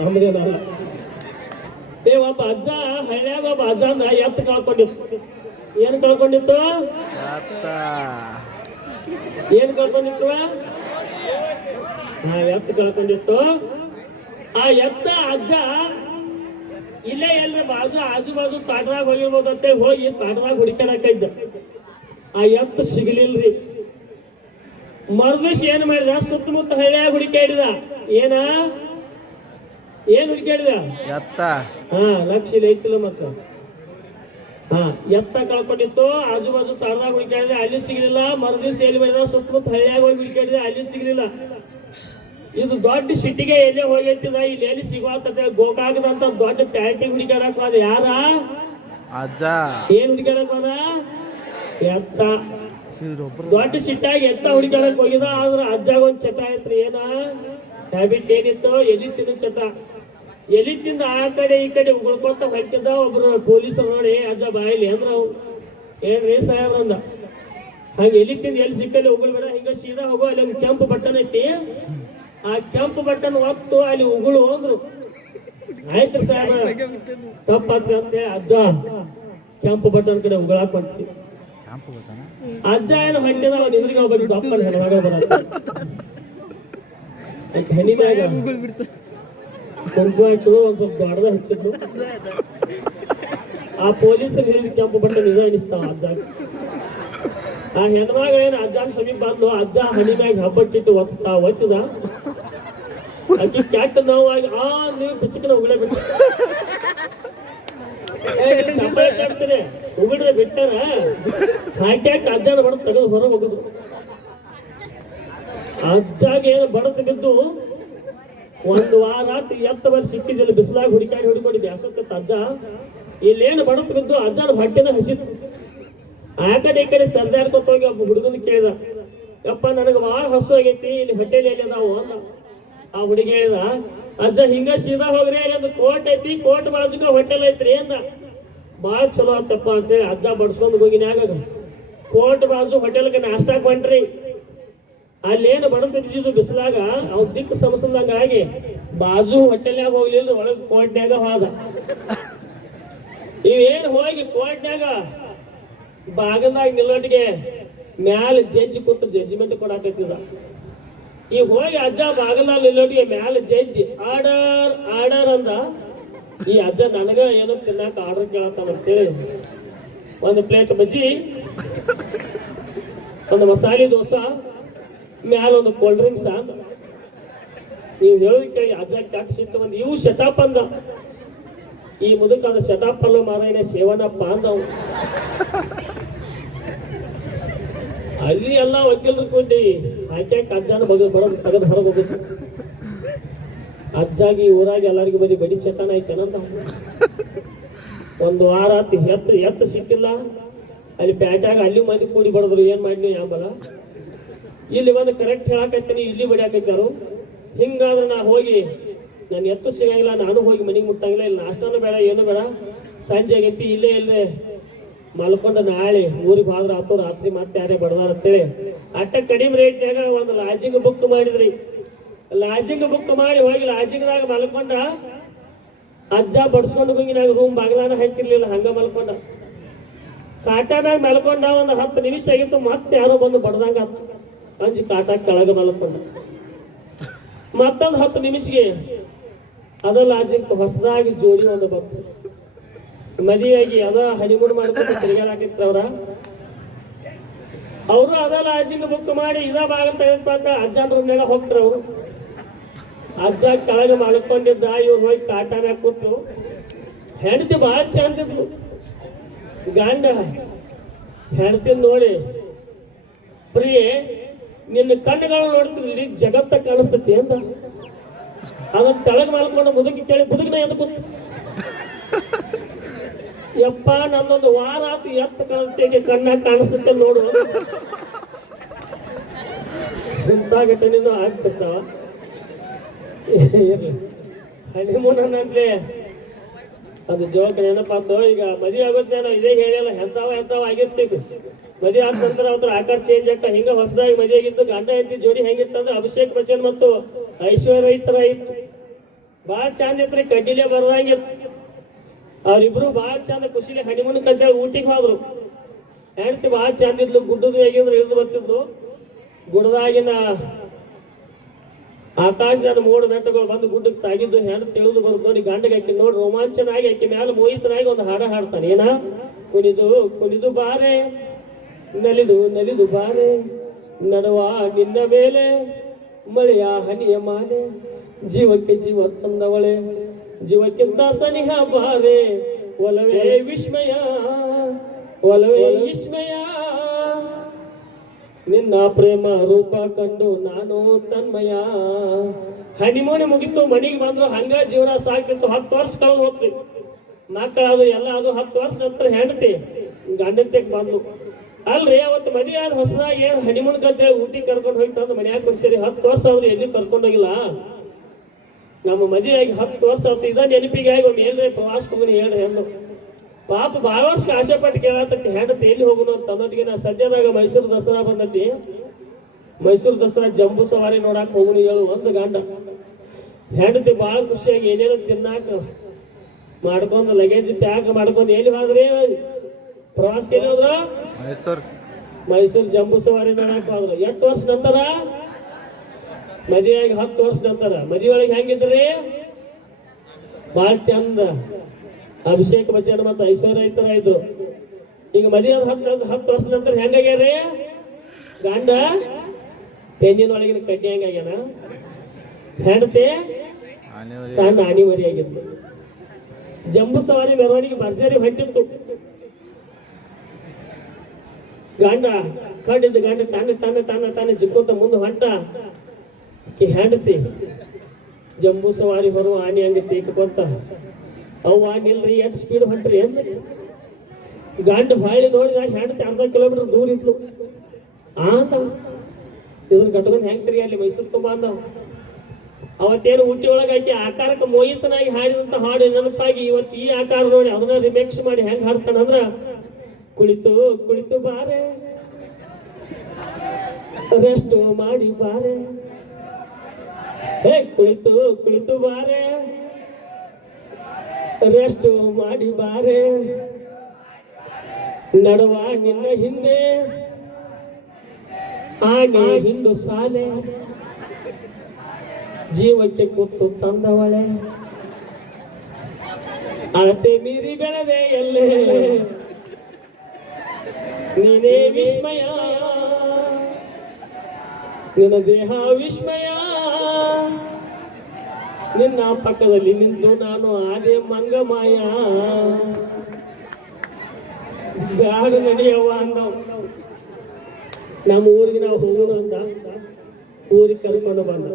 ನಮ್ದೇನಲ್ಲ. ಒಬ್ಬ ಅಜ್ಜ ಹಳ್ಳ್ಯಾಗ ಒಬ್ಬ ಅಜ್ಜ ಅಂದ ಎತ್ತು ಕಳ್ಕೊಂಡಿತ್ತು. ಏನ್ ಕಳ್ಕೊಂಡಿತ್ತು? ಏನ್ ಕಳ್ಕೊಂಡಿತ್ತು? ಎತ್ತು ಕಳ್ಕೊಂಡಿತ್ತು. ಆ ಎತ್ತ ಅಜ್ಜ ಇಲ್ಲೇ ಎಲ್ರಿ ಆಜು ಬಾಜು ಕಾಟದಾಗ ಹೋಗಿರ್ಬೋದಂತೆ ಹೋಗಿ ಕಾಟದಾಗ ಹುಡುಕಾಡಕ ಇದ್ದ. ಆ ಎತ್ತು ಸಿಗಲಿಲ್ರಿ. ಮರುದಿವ್ಸ ಏನ್ ಮಾಡಿದ? ಸುತ್ತಮುತ್ತ ಹಳ್ಳಿಯಾಗ ಹುಡುಕಾಡಿದ. ಏನ್ ಹುಡುಕಾಡಿದ? ಲಕ್ಷ ಇಲ್ಲ ಐತಿಲ್ಲ. ಮತ್ತ ಹಾ ಎತ್ತ ಕಳ್ಕೊಂಡಿತ್ತು. ಆಜು ಬಾಜು ತಡದಾಗ ಹುಡುಕಾಡಿದೆ, ಅಲ್ಲಿ ಸಿಗಲಿಲ್ಲ. ಮರದಿವ್ಸ ಎಲ್ಲಿ ಮಾಡಿದ, ಸುತ್ತಮುತ್ತ ಹಳ್ಳಿಯಾಗ ಹೋಗಿ ಹುಡುಕಾಡಿದೆ, ಅಲ್ಲಿ ಸಿಗಲಿಲ್ಲ. ಇದು ದೊಡ್ಡ ಸಿಟಿಗೆ ಎಲ್ಲೇ ಹೋಗಿತ್ತಿದ, ಇಲ್ಲಿ ಎಲ್ಲಿ ಸಿಗುವಂತ ಗೋಕಾಕದಂತ ದೊಡ್ಡ ಪ್ಯಾಟಿಗೆ ಹುಡುಕಾಡಕ್ ಹೋದ. ಯಾರ ಅಜ್ಜ ಏನ್ ಹುಡುಕಾಡಕ್ ಹೋದ? ಎತ್ತ. ದೊಡ್ಡ ಸಿಟ್ಟಾಗಿ ಎತ್ತ ಹುಡುಕಾಡಕ್ ಹೋಗಿದ. ಆದ್ರ ಅಜ್ಜಾಗ ಒಂದ್ ಚಟ ಐತ್ರಿ. ಏನ ಹ್ಯಾಬಿಟ್ ಏನಿತ್ತು? ಎಲಿ ತಿನ್ನು ಚಟ. ಎಲಿ ತಿಂದ ಆ ಕಡೆ ಈ ಕಡೆ ಉಗುಳ್ಕೊತ ಹೊಂಟಿದ್ದ. ಒಬ್ರು ಪೊಲೀಸರು ನೋಡಿ, ಅಜ್ಜ ಬಾಯಿಲಿ ಅಂದ್ರ ಏನ್ರಿ ಸಾಹೇಬ್ರಂದ. ಹಂಗ ಎಲಿ ತಿಂದ ಎಲ್ಲಿ ಸಿಕ್ಕಲ್ಲಿ ಉಗುಳ್ಬೇಡ, ಹಿಂಗ ಸೀದಾ ಹೋಗೋ. ಅಲ್ಲಿ ಒಂದು ಕೆಂಪು ಬಟನ್ ಐತಿ, ಆ ಕೆಂಪು ಬಟನ್ ಒತ್ತು ಅಲ್ಲಿ ಉಗುಳು ಅಂದ್ರು. ಆಯ್ತು ಸಾಹೇಬ್ರ, ತಪ್ಪಾತ್ರಿ ಅಂತೇಳಿ ಅಜ್ಜ ಕೆಂಪು ಬಟನ್ ಕಡೆ ಉಗುಳಾಕ್ ಹೊಂಟಿ. ಅಜ್ಜ ಏನು ಹೊಂಟಿದ, ಒಂದ್ ಎದುರಿಗೆ ಹೋಗ್ಬೇಕು ದಪ್ಪನ ಹೆಣವಾಗ ಬರತ್ತ. ಹೆಣಿದಾಗ ಕುಂಕುಮ ಚಲೋ ಒಂದ್ ಸ್ವಲ್ಪ ದೊಡ್ಡದ ಹಚ್ಚಿದ್ರು. ಆ ಪೊಲೀಸರು ಹೇಳಿದ ಕೆಂಪು ಬಟ್ಟೆ ನಿಜ ಅನಿಸ್ತಾವ ಅಜ್ಜ. ಆ ಹೆಣ್ಮಗ ಏನು ಅಜ್ಜನ ಸಮೀಪ ಬಂದು ಅಜ್ಜ ಹನಿ ಮ್ಯಾಗ ಹಬ್ಬಟ್ಟಿಟ್ಟು ಒತ್ತದ. ಅಜ್ಜಿ ಕ್ಯಾಟ್ ನೋವಾಗಿ ನೀವು ಬಿಚ್ಚಕನ ಉಗುಳೆ ಬಿಟ್ಟ ಕಾಡ್ತಾರೆ. ಉಗುಳ್ರೆ ಬಿಟ್ಟಾರ ಹಾಕ್ಯಾಕ ಅಜ್ಜನ ಬಡದ್ ತೆಗೆದು ಹೊರ ಹೋಗುದು. ಅಜ್ಜಾಗ ಏನು ಬಡದ್ ಬಿದ್ದು ಒಂದು ವಾರ ಎತ್ತ ವರ್ಷ ಸಿಕ್ಕಿದ್ದಿಲ್ಲ. ಬಿಸಿಲಾಗ ಹುಡುಕಾಡಿ ಹುಡುಕೊಂಡು ಬ್ಯಾಸಕ್ಕತ್ತ ಅಜ್ಜ. ಇಲ್ಲೇನು ಬಡತ್ ಬಿದ್ದು ಅಜ್ಜನ ಹೊಟ್ಟೆನ ಹಸಿತ್ತು. ಆ ಕಡೆ ಈ ಕಡೆ ಸರ್ದಾಡ್ಕೊತ ಹೋಗಿ ಒಬ್ಬ ಹುಡುಗನ ಕೇಳಿದ, ಯಪ್ಪ ನನಗೆ ಭಾಳ ಹಸು ಆಗೈತಿ, ಇಲ್ಲಿ ಹೊಟ್ಟೆಲಿ ಎಲ್ಲಿ ಅದಾವು ಅಂದ. ಆ ಹುಡುಗಿ ಹೇಳಿದ, ಅಜ್ಜ ಹಿಂಗ ಸೀದಾ ಹೋಗ್ರಿ, ಅಲ್ಲಿ ಒಂದು ಕೋಟ್ ಐತಿ, ಕೋಟ್ ಬಾಜುಕ ಹೊಟ್ಟೆಲ್ ಐತ್ರಿ ಅಂದ. ಭಾಳ ಚಲೋ ಆತಪ್ಪ ಅಂತೇಳಿ ಅಜ್ಜ ಬಡ್ಸ್ಕೊಂಡ್ ಹೋಗಿನ್ಯಾಗ ಕೋಟ್ ಬಾಜು ಹೋಟೆಲ್ಗೆ ನಾಷ್ಟಾಕ್ ಹೊಂಟ್ರಿ. ಅಲ್ಲೇನು ಬಡತ ಬಿದ್ದಿದ್ದು ಬಿಸಿಲಾಗ ಅವ್ ದಿಕ್ಕು ಸಮಸಂದಂಗ ಆಗಿ ಬಾಜು ಹೊಟ್ಟೆಲ್ಯಾಗ ಹೋಗ್ಲಿಲ್ಲ, ಒಳಗ್ ಕೋಟ್ನ್ಯಾಗ ಹೋದ. ಇವೇನ್ ಹೋಗಿ ಕೋರ್ಟ್ನಾಗ ಬಾಗಲ್ದಾಗ ನಿಲ್ಲೋಟಿಗೆ ಮ್ಯಾಲ ಜಡ್ಜಿ ಕೂತು ಜಡ್ಜಿಮೆಂಟ್ ಕೊಡಾಕತ್ತಿದ. ಈಗ ಹೋಗಿ ಅಜ್ಜ ಬಾಗಲ್ದಾಗ ನಿಲ್ಲೋಟಿಗೆ ಮ್ಯಾಲ ಜಡ್ಜಿ ಆರ್ಡರ್ ಆರ್ಡರ್ ಅಂದ. ಈ ಅಜ್ಜ ನನಗ ಏನೋ ತಿನ್ನಾಕ ಆರ್ಡರ್ ಕೇಳತ್ತಾನ ಅಂತೇಳಿ ಒಂದು ಪ್ಲೇಟ್ ಬಜ್ಜಿ, ಒಂದು ಮಸಾಲೆ ದೋಸೆ, ಮ್ಯಾಲ ಒಂದು ಕೋಲ್ಡ್ ಡ್ರಿಂಕ್ಸ್ ಅಂದ. ನೀವು ಹೇಳೋದ್ ಕೇಳಿ ಅಜ್ಜ ಕ್ಯಾಟ್ ಸಿಟ್ಟು ಬಂದು ಇವು ಶಟಾಪ್ ಅಂದ. ಈ ಮುದುಕ ಅದ ಶಟಾಪ್ ಅಲ್ಲ ಮಾರಾಯನೆ ಸೇವನಪ್ಪ ಅಂದವು. ಅಲ್ಲಿ ಎಲ್ಲ ವಕೀಲರು ಕೂಡಿ ಹಾಕ್ಯಾಕ ಅಜ್ಜನ ಬಡದು ತೆಗೆದು ಹೊರಗೆ ಅಜ್ಜಾಗಿ ಊರಾಗಿ ಎಲ್ಲರಿಗೂ ಬರೀ ಬಡಿ ಚಟನ ಐತೇನಂತ. ಒಂದು ವಾರ ಎತ್ತ ಸಿಕ್ಕಿಲ್ಲ. ಅಲ್ಲಿ ಪ್ಯಾಟ್ಯಾಗ ಅಲ್ಲಿ ಮಂದಿ ಕೂಡಿ ಬಡದ್ರು. ಏನ್ ಮಾಡಿದ್ವಿ ಯಾಂಬಲ, ಇಲ್ಲಿ ಬಂದು ಕರೆಕ್ಟ್ ಹೇಳಾಕತ್ತೀನಿ, ಇಲ್ಲಿ ಬಡಿಯಾಕೈತಾರು. ಹಿಂಗಾದ್ರೆ ನಾ ಹೋಗಿ ನಾನು ಎತ್ತು ಸಿಗಂಗಿಲ್ಲ, ನಾನು ಹೋಗಿ ಮನೆಗೆ ಮುಟ್ಟಂಗಿಲ್ಲ, ಇಲ್ಲಿ ನಾಷ್ಟಾನು ಬೇಡ ಏನು ಬೇಡ, ಸಂಜೆ ಆಗೈತಿ, ಇಲ್ಲೇ ಮಲ್ಕೊಂಡು ನಾಳೆ ಊರಿಗೆ ಹೋದ್ರ ಆತು, ರಾತ್ರಿ ಮತ್ತೆ ಯಾರೇ ಬಡದಾರ ಅಂತೇಳಿ ಅಟ್ಟ ಕಡಿಮೆ ರೇಟ್ನಾಗ ಒಂದು ಲಾಜಿಂಗ್ ಬುಕ್ ಮಾಡಿದ್ರಿ. ಲಾಜಿಂಗ್ ಬುಕ್ ಮಾಡಿ ಹೋಗಿ ಲಾಜಿಂಗ್ದಾಗ ಮಲ್ಕೊಂಡ. ಅಜ್ಜ ಬಡ್ಸ್ಕೊಂಡು ಹೋಗಿ ನಾಗ ರೂಮ್ ಬಾಗಿಲಾನ ಹಾಕಿರ್ಲಿಲ್ಲ, ಹಂಗ ಮಲ್ಕೊಂಡ. ಕಾಟಾದಾಗ ಮಲ್ಕೊಂಡ. ಒಂದು 10 ನಿಮಿಷ ಆಗಿತ್ತು, ಮತ್ತೆ ಯಾರೋ ಬಂದು ಬಡ್ದಂಗ ಹತ್ತು ಅಂಜಿ ಕಾಟಾಗ ಕೆಳಗ ಮಲ್ಕೊಂಡ. ಮತ್ತೊಂದು 10 ನಿಮಿಷಗೆ ಅದ ಲಾಜಿಂಗ್ ಹೊಸದಾಗಿ ಜೋಡಿ ಒಂದು ಬಂತು. ಮದುವೆಯಾಗಿ ಅದ ಹನಿಮೂನ್ ಮಾಡ್ಕೊಂಡು ತಿರುಗಾಡಾಕಿತ್ತು ಅವರು ಅದ ಲಾಜಿಂಗ್ ಬುಕ್ ಮಾಡಿ ಇದ ಬಾಗಿಲು ತೆಗೆದ್ಪಾಕ ಅಜ್ಜನ ರೂಮ್ನಾಗ ಹೋಗ್ತಾರ ಅವರು. ಅಜ್ಜ ಕೆಳಗೆ ಮಲ್ಕೊಂಡಿದ್ದ, ಇವ್ರು ಹೋಗಿ ಕಾಟಾನ ಕೂತ್ರು. ಹೆಂಡತಿ ಭಾಳ ಚಂದಿದ್ಲು. ಗಂಡ ಹೆಂಡತಿ ನೋಡಿ, ಪ್ರಿಯೆ ನಿನ್ನ ಕಣ್ಣುಗಳು ನೋಡ್ತಿದ್ಲಿ, ಜಗತ್ತ ಕಾಣಿಸ್ತತಿ ಅಂತ. ಅದನ್ನ ತೆಳಗ್ ಮಲ್ಕೊಂಡು ಮುದುಕಿ ಕೇಳಿ ಮುದುಕಿನ ಎದ್ದು ಕೂತು, ಯಪ್ಪ ನನ್ನೊಂದು ವಾರ ಆತು ಎತ್ತ ಕಳತೆಗೆ ಕಣ್ಣ ಕಾಣಿಸುತ್ತೆ ನೋಡು. ಇಂಥ ಘಟನೆನೂ ಆಗ್ತಿರ್ತಾವ. ಹನಿಮೂನ್ ಅಂದ್ರೆ ಅದು ಜೋಕ್ ನೆನಪಾತು. ಈಗ ಮದುವೆ ಆಗುತ್ತೇನೋ ಇದೇ ಹೇಳಿಲ್ಲ, ಎಂತಾವ ಆಗಿರ್ತೀವಿ. ಮದುವೆ ಆದ ನಂತರ ಅವ್ರ ಆಕಾರ ಚೇಂಜ್ ಆಗ್ತಾ. ಹಿಂಗ ಹೊಸದಾಗಿ ಮದುವೆ ಆಗಿತ್ತು, ಗಂಡ ಹೆಂಡತಿ ಜೋಡಿ ಹೆಂಗಿತ್ತಂದ್ರೆ ಅಭಿಷೇಕ್ ಬಚ್ಚನ್ ಮತ್ತು ಐಶ್ವರ್ಯ ಈ ತರ ಇತ್ತು. ಭಾಳ ಚಂದ ಇತ್ರಿ, ಕಡ್ಡಿಲೆ ಬರ್ದಂಗಿತ್ತು. ಅವ್ರಿಬ್ರು ಭಾಳ ಚಂದ ಖುಷಿಲಿ ಹನಿಮೂನ್ ಕಂತೇಳಿ ಊಟಿಗೆ ಹೋದ್ರು. ಹೆಂಡತಿ ಭಾಳ ಚಂದ ಇದ್ಲು, ಗುಡ್ಡದ ಹೇಗಿದ್ರು ಇಳಿದು ಬರ್ತಿದ್ರು. ಗುಡ್ಡದಾಗಿನ ಆಕಾಶದ ಮೋಡ ಬೆಟ್ಟಗಳು ಬಂದು ಗುಡ್ಡಕ್ಕೆ ತಾಗಿದ್ದು ಹೆಂಡತಿ ತಿಳಿದು ಬರುದು ನೋಡಿ ಗಂಡಗೆ ಆಕಿ ನೋಡಿ ರೋಮಾಂಚನಾಗಿ ಆಕಿ ಮ್ಯಾಲ ಮೋಹಿತನಾಗಿ ಒಂದು ಹಾಡ ಹಾಡ್ತಾನೆ. ಏನ ಕುಣಿದು ಬಾರೆ, ನಲಿದು ಬಾರೆ, ನಡುವ ನಿನ್ನ ಮೇಲೆ ಮಳೆಯ ಹನಿಯ ಮಾಲೆ, ಜೀವಕ್ಕೆ ಜೀವ ತಂದವಳೆ, ಜೀವಕ್ಕಿಂತ ಸನಿಹ ಬಾರೆ, ಒಲವೇ ವಿಸ್ಮಯ ಒಲವೇ ವಿಸ್ಮಯ ನಿನ್ನ ಪ್ರೇಮ ರೂಪ ಕಂಡು ನಾನು ತನ್ಮಯ. ಹನಿಮೂನಿ ಮುಗಿತು, ಮನೆಗೆ ಬಂದ್ರು, ಹಂಗ ಜೀವನ ಸಾಕ್ತಿತ್ತು. 10 ವರ್ಷ ಕಳೆದು ಹೋಗ್ತಿ, ಮಕ್ಕಳದು ಎಲ್ಲ ಅದು. 10 ವರ್ಷ ನಂತರ ಹೆಂಡತಿ ಗಂಡತಿಗೆ ಬಂದು ಅಲ್ರಿ ಅವತ್ತು ಮದುವೆ ಆದ ಹೊಸದಾಗಿ ಏನು ಹನಿಮೂನ್ ಕದ್ದೇಳಿ ಊಟಿ ಕರ್ಕೊಂಡು ಹೋಯ್ತು ಮನ್ಯಾಗ ಕುಡಿಸಿರಿ. 10 ವರ್ಷ ಆದ್ರೂ ಎಲ್ಲಿ ಕರ್ಕೊಂಡೋಗಿಲ್ಲ. ನಮ್ಮ ಮದುವೆ ಆಗಿ 10 ವರ್ಷ ಆಯ್ತು. ಇದ ನೆನಪಿಗೆ ಆಗಿ ಒಮ್ಮೆ ಏನ್ರಿ ಪ್ರವಾಸಕ್ಕೆ ಹೋಗಿ ಹೇಳ್ರಿ ಹೆಣ್ಣು ಪಾಪ ಭಾಳ ವರ್ಷಕ್ಕೆ ಆಸೆ ಪಟ್ಟು ಕೇಳತ್ತಕ್ಕೆ ಹೆಂಡತಿ ಎಲ್ಲಿ ಹೋಗೋಣ ಅಂತ ಅನ್ನೋಟಿಗೆ. ನಾ ಸದ್ಯದಾಗ ಮೈಸೂರು ದಸರಾ ಬಂದತಿ, ಮೈಸೂರು ದಸರಾ ಜಂಬೂ ಸವಾರಿ ನೋಡಕ್ ಹೋಗುಣ ಹೇಳು. ಒಂದು ಗಂಡ ಹೆಂಡತಿ ಭಾಳ ಖುಷಿಯಾಗಿ ಏನೇನೋ ತಿನ್ನಾಕ ಮಾಡ್ಕೊಂಡು ಲಗೇಜ್ ಪ್ಯಾಕ್ ಮಾಡ್ಕೊಂಡು ಎಲ್ಲಿ ಹೋದ್ರಿ ಪ್ರವಾಸಕ್ಕೆ ಎಲ್ಲಿ ಹೋದ್ರ? ಮೈಸೂರು ಜಂಬೂ ಸವಾರಿ ನೋಡಕ್ ಹೋದ್ರು. 8 ವರ್ಷ ನಂತರ ಮದುವೆಯಾಗಿ 10 ವರ್ಷ ನಂತರ ಮದುವೆ ಒಳಗೆ ಹೆಂಗಿದ್ರಿ? ಭಾಳ ಚಂದ. ಅಭಿಷೇಕ್ ಬಚ್ಚನ್ ಮತ್ತು ಐಶ್ವರ್ಯ ಈ ತರ ಇದ್ರು. ಈಗ ಮದುವೆ 10 ವರ್ಷ ನಂತರ ಹೆಂಗಾಗ್ಯಾರಿ? ಗಂಡ ಪೆನ್ನಿನ ಒಳಗಿನ ಕಡ್ಡಿ ಹೆಂಗಾಗ್ಯಾನ, ಹೆಂಡತಿ ಸಣ್ಣ ಆನಿವರಿ ಆಗಿತ್ತು. ಜಂಬೂ ಸವಾರಿ ಮೆರವಣಿಗೆ ಭರ್ಜರಿ ಹೊಂಟಿತ್ತು. ಗಂಡ ಕಡ್ಡಿದ್ದ ಗಂಡ ತಾನೆ ಜಿಕ್ಕೋತ ಮುಂದೆ ಹೊಂಟ. ಹೆಂಡತಿ ಜಂಬೂ ಸವಾರಿ ಹೊರುವ ಆನೆ ಹಂಗೆ ತೀಕೊಂತ ಅವು ನಿಲ್ರಿ ಎಷ್ಟು ಸ್ಪೀಡ್ ಹೊಂಟ್ರಿ ಅಂದ. ಗಂಡ ಬಾಳಿ ನೋಡಿದ ಹೆಂಡತಿ ಅರ್ಧ ಕಿಲೋಮೀಟರ್ ದೂರ ಇತ್ತು. ಅಂದ ಇದನ್ನ ಕಟ್ಕೊಂಡು ಹೆಂಗ್ ತಿರುಗಿ ಮೈಸೂರು ತುಂಬ ಅಂದವ. ಅವತ್ತೇನು ಊಟಿ ಒಳಗೆ ಹಾಕಿ ಆಕಾರಕ್ಕೆ ಮೋಹಿತನಾಗಿ ಹಾಡಿದಂತ ಹಾಡು ನೆನಪಾಗಿ ಇವತ್ತು ಈ ಆಕಾರ ನೋಡಿ ಅದನ್ನ ರಿಮೇಕ್ಸ್ ಮಾಡಿ ಹೆಂಗ್ ಹಾಡ್ತಾನಂದ್ರ ಕುಳಿತು ಕುಳಿತು ಬಾರೆ ರೆಸ್ಟ್ ಮಾಡಿ ಬಾರೆ, ಹೇ ಕುಳಿತು ಕುಳಿತು ಬಾರೆ ರೆಸ್ಟ್ ಮಾಡಿ ಬಾರೆ, ನಡುವ ನಿನ್ನ ಹಿಂದೆ ಆನೆ ಹಿಂದು ಸಾಲೆ, ಜೀವಕ್ಕೆ ಕೂತು ತಂದವಳೆ ಅಳತೆ ಮೀರಿ ಬೆಳೆದೆ ಎಲ್ಲೇ ನೀನೇ ವಿಸ್ಮಯ, ನಿನ್ನ ದೇಹ ವಿಸ್ಮಯ, ನಿನ್ನ ಪಕ್ಕದಲ್ಲಿ ನಿಂತು ನಾನು ಆದೆ ಮಂಗಮಾಯ, ಬ್ಯಾಡ ನಡೆಯವ ಅಂದವ್. ನಮ್ಮ ಊರಿಗೆ ನಾವು ಹೋಗೋಣ ಅಂತ ಊರಿಗೆ ಕರ್ಕೊಂಡು ಬಂದ.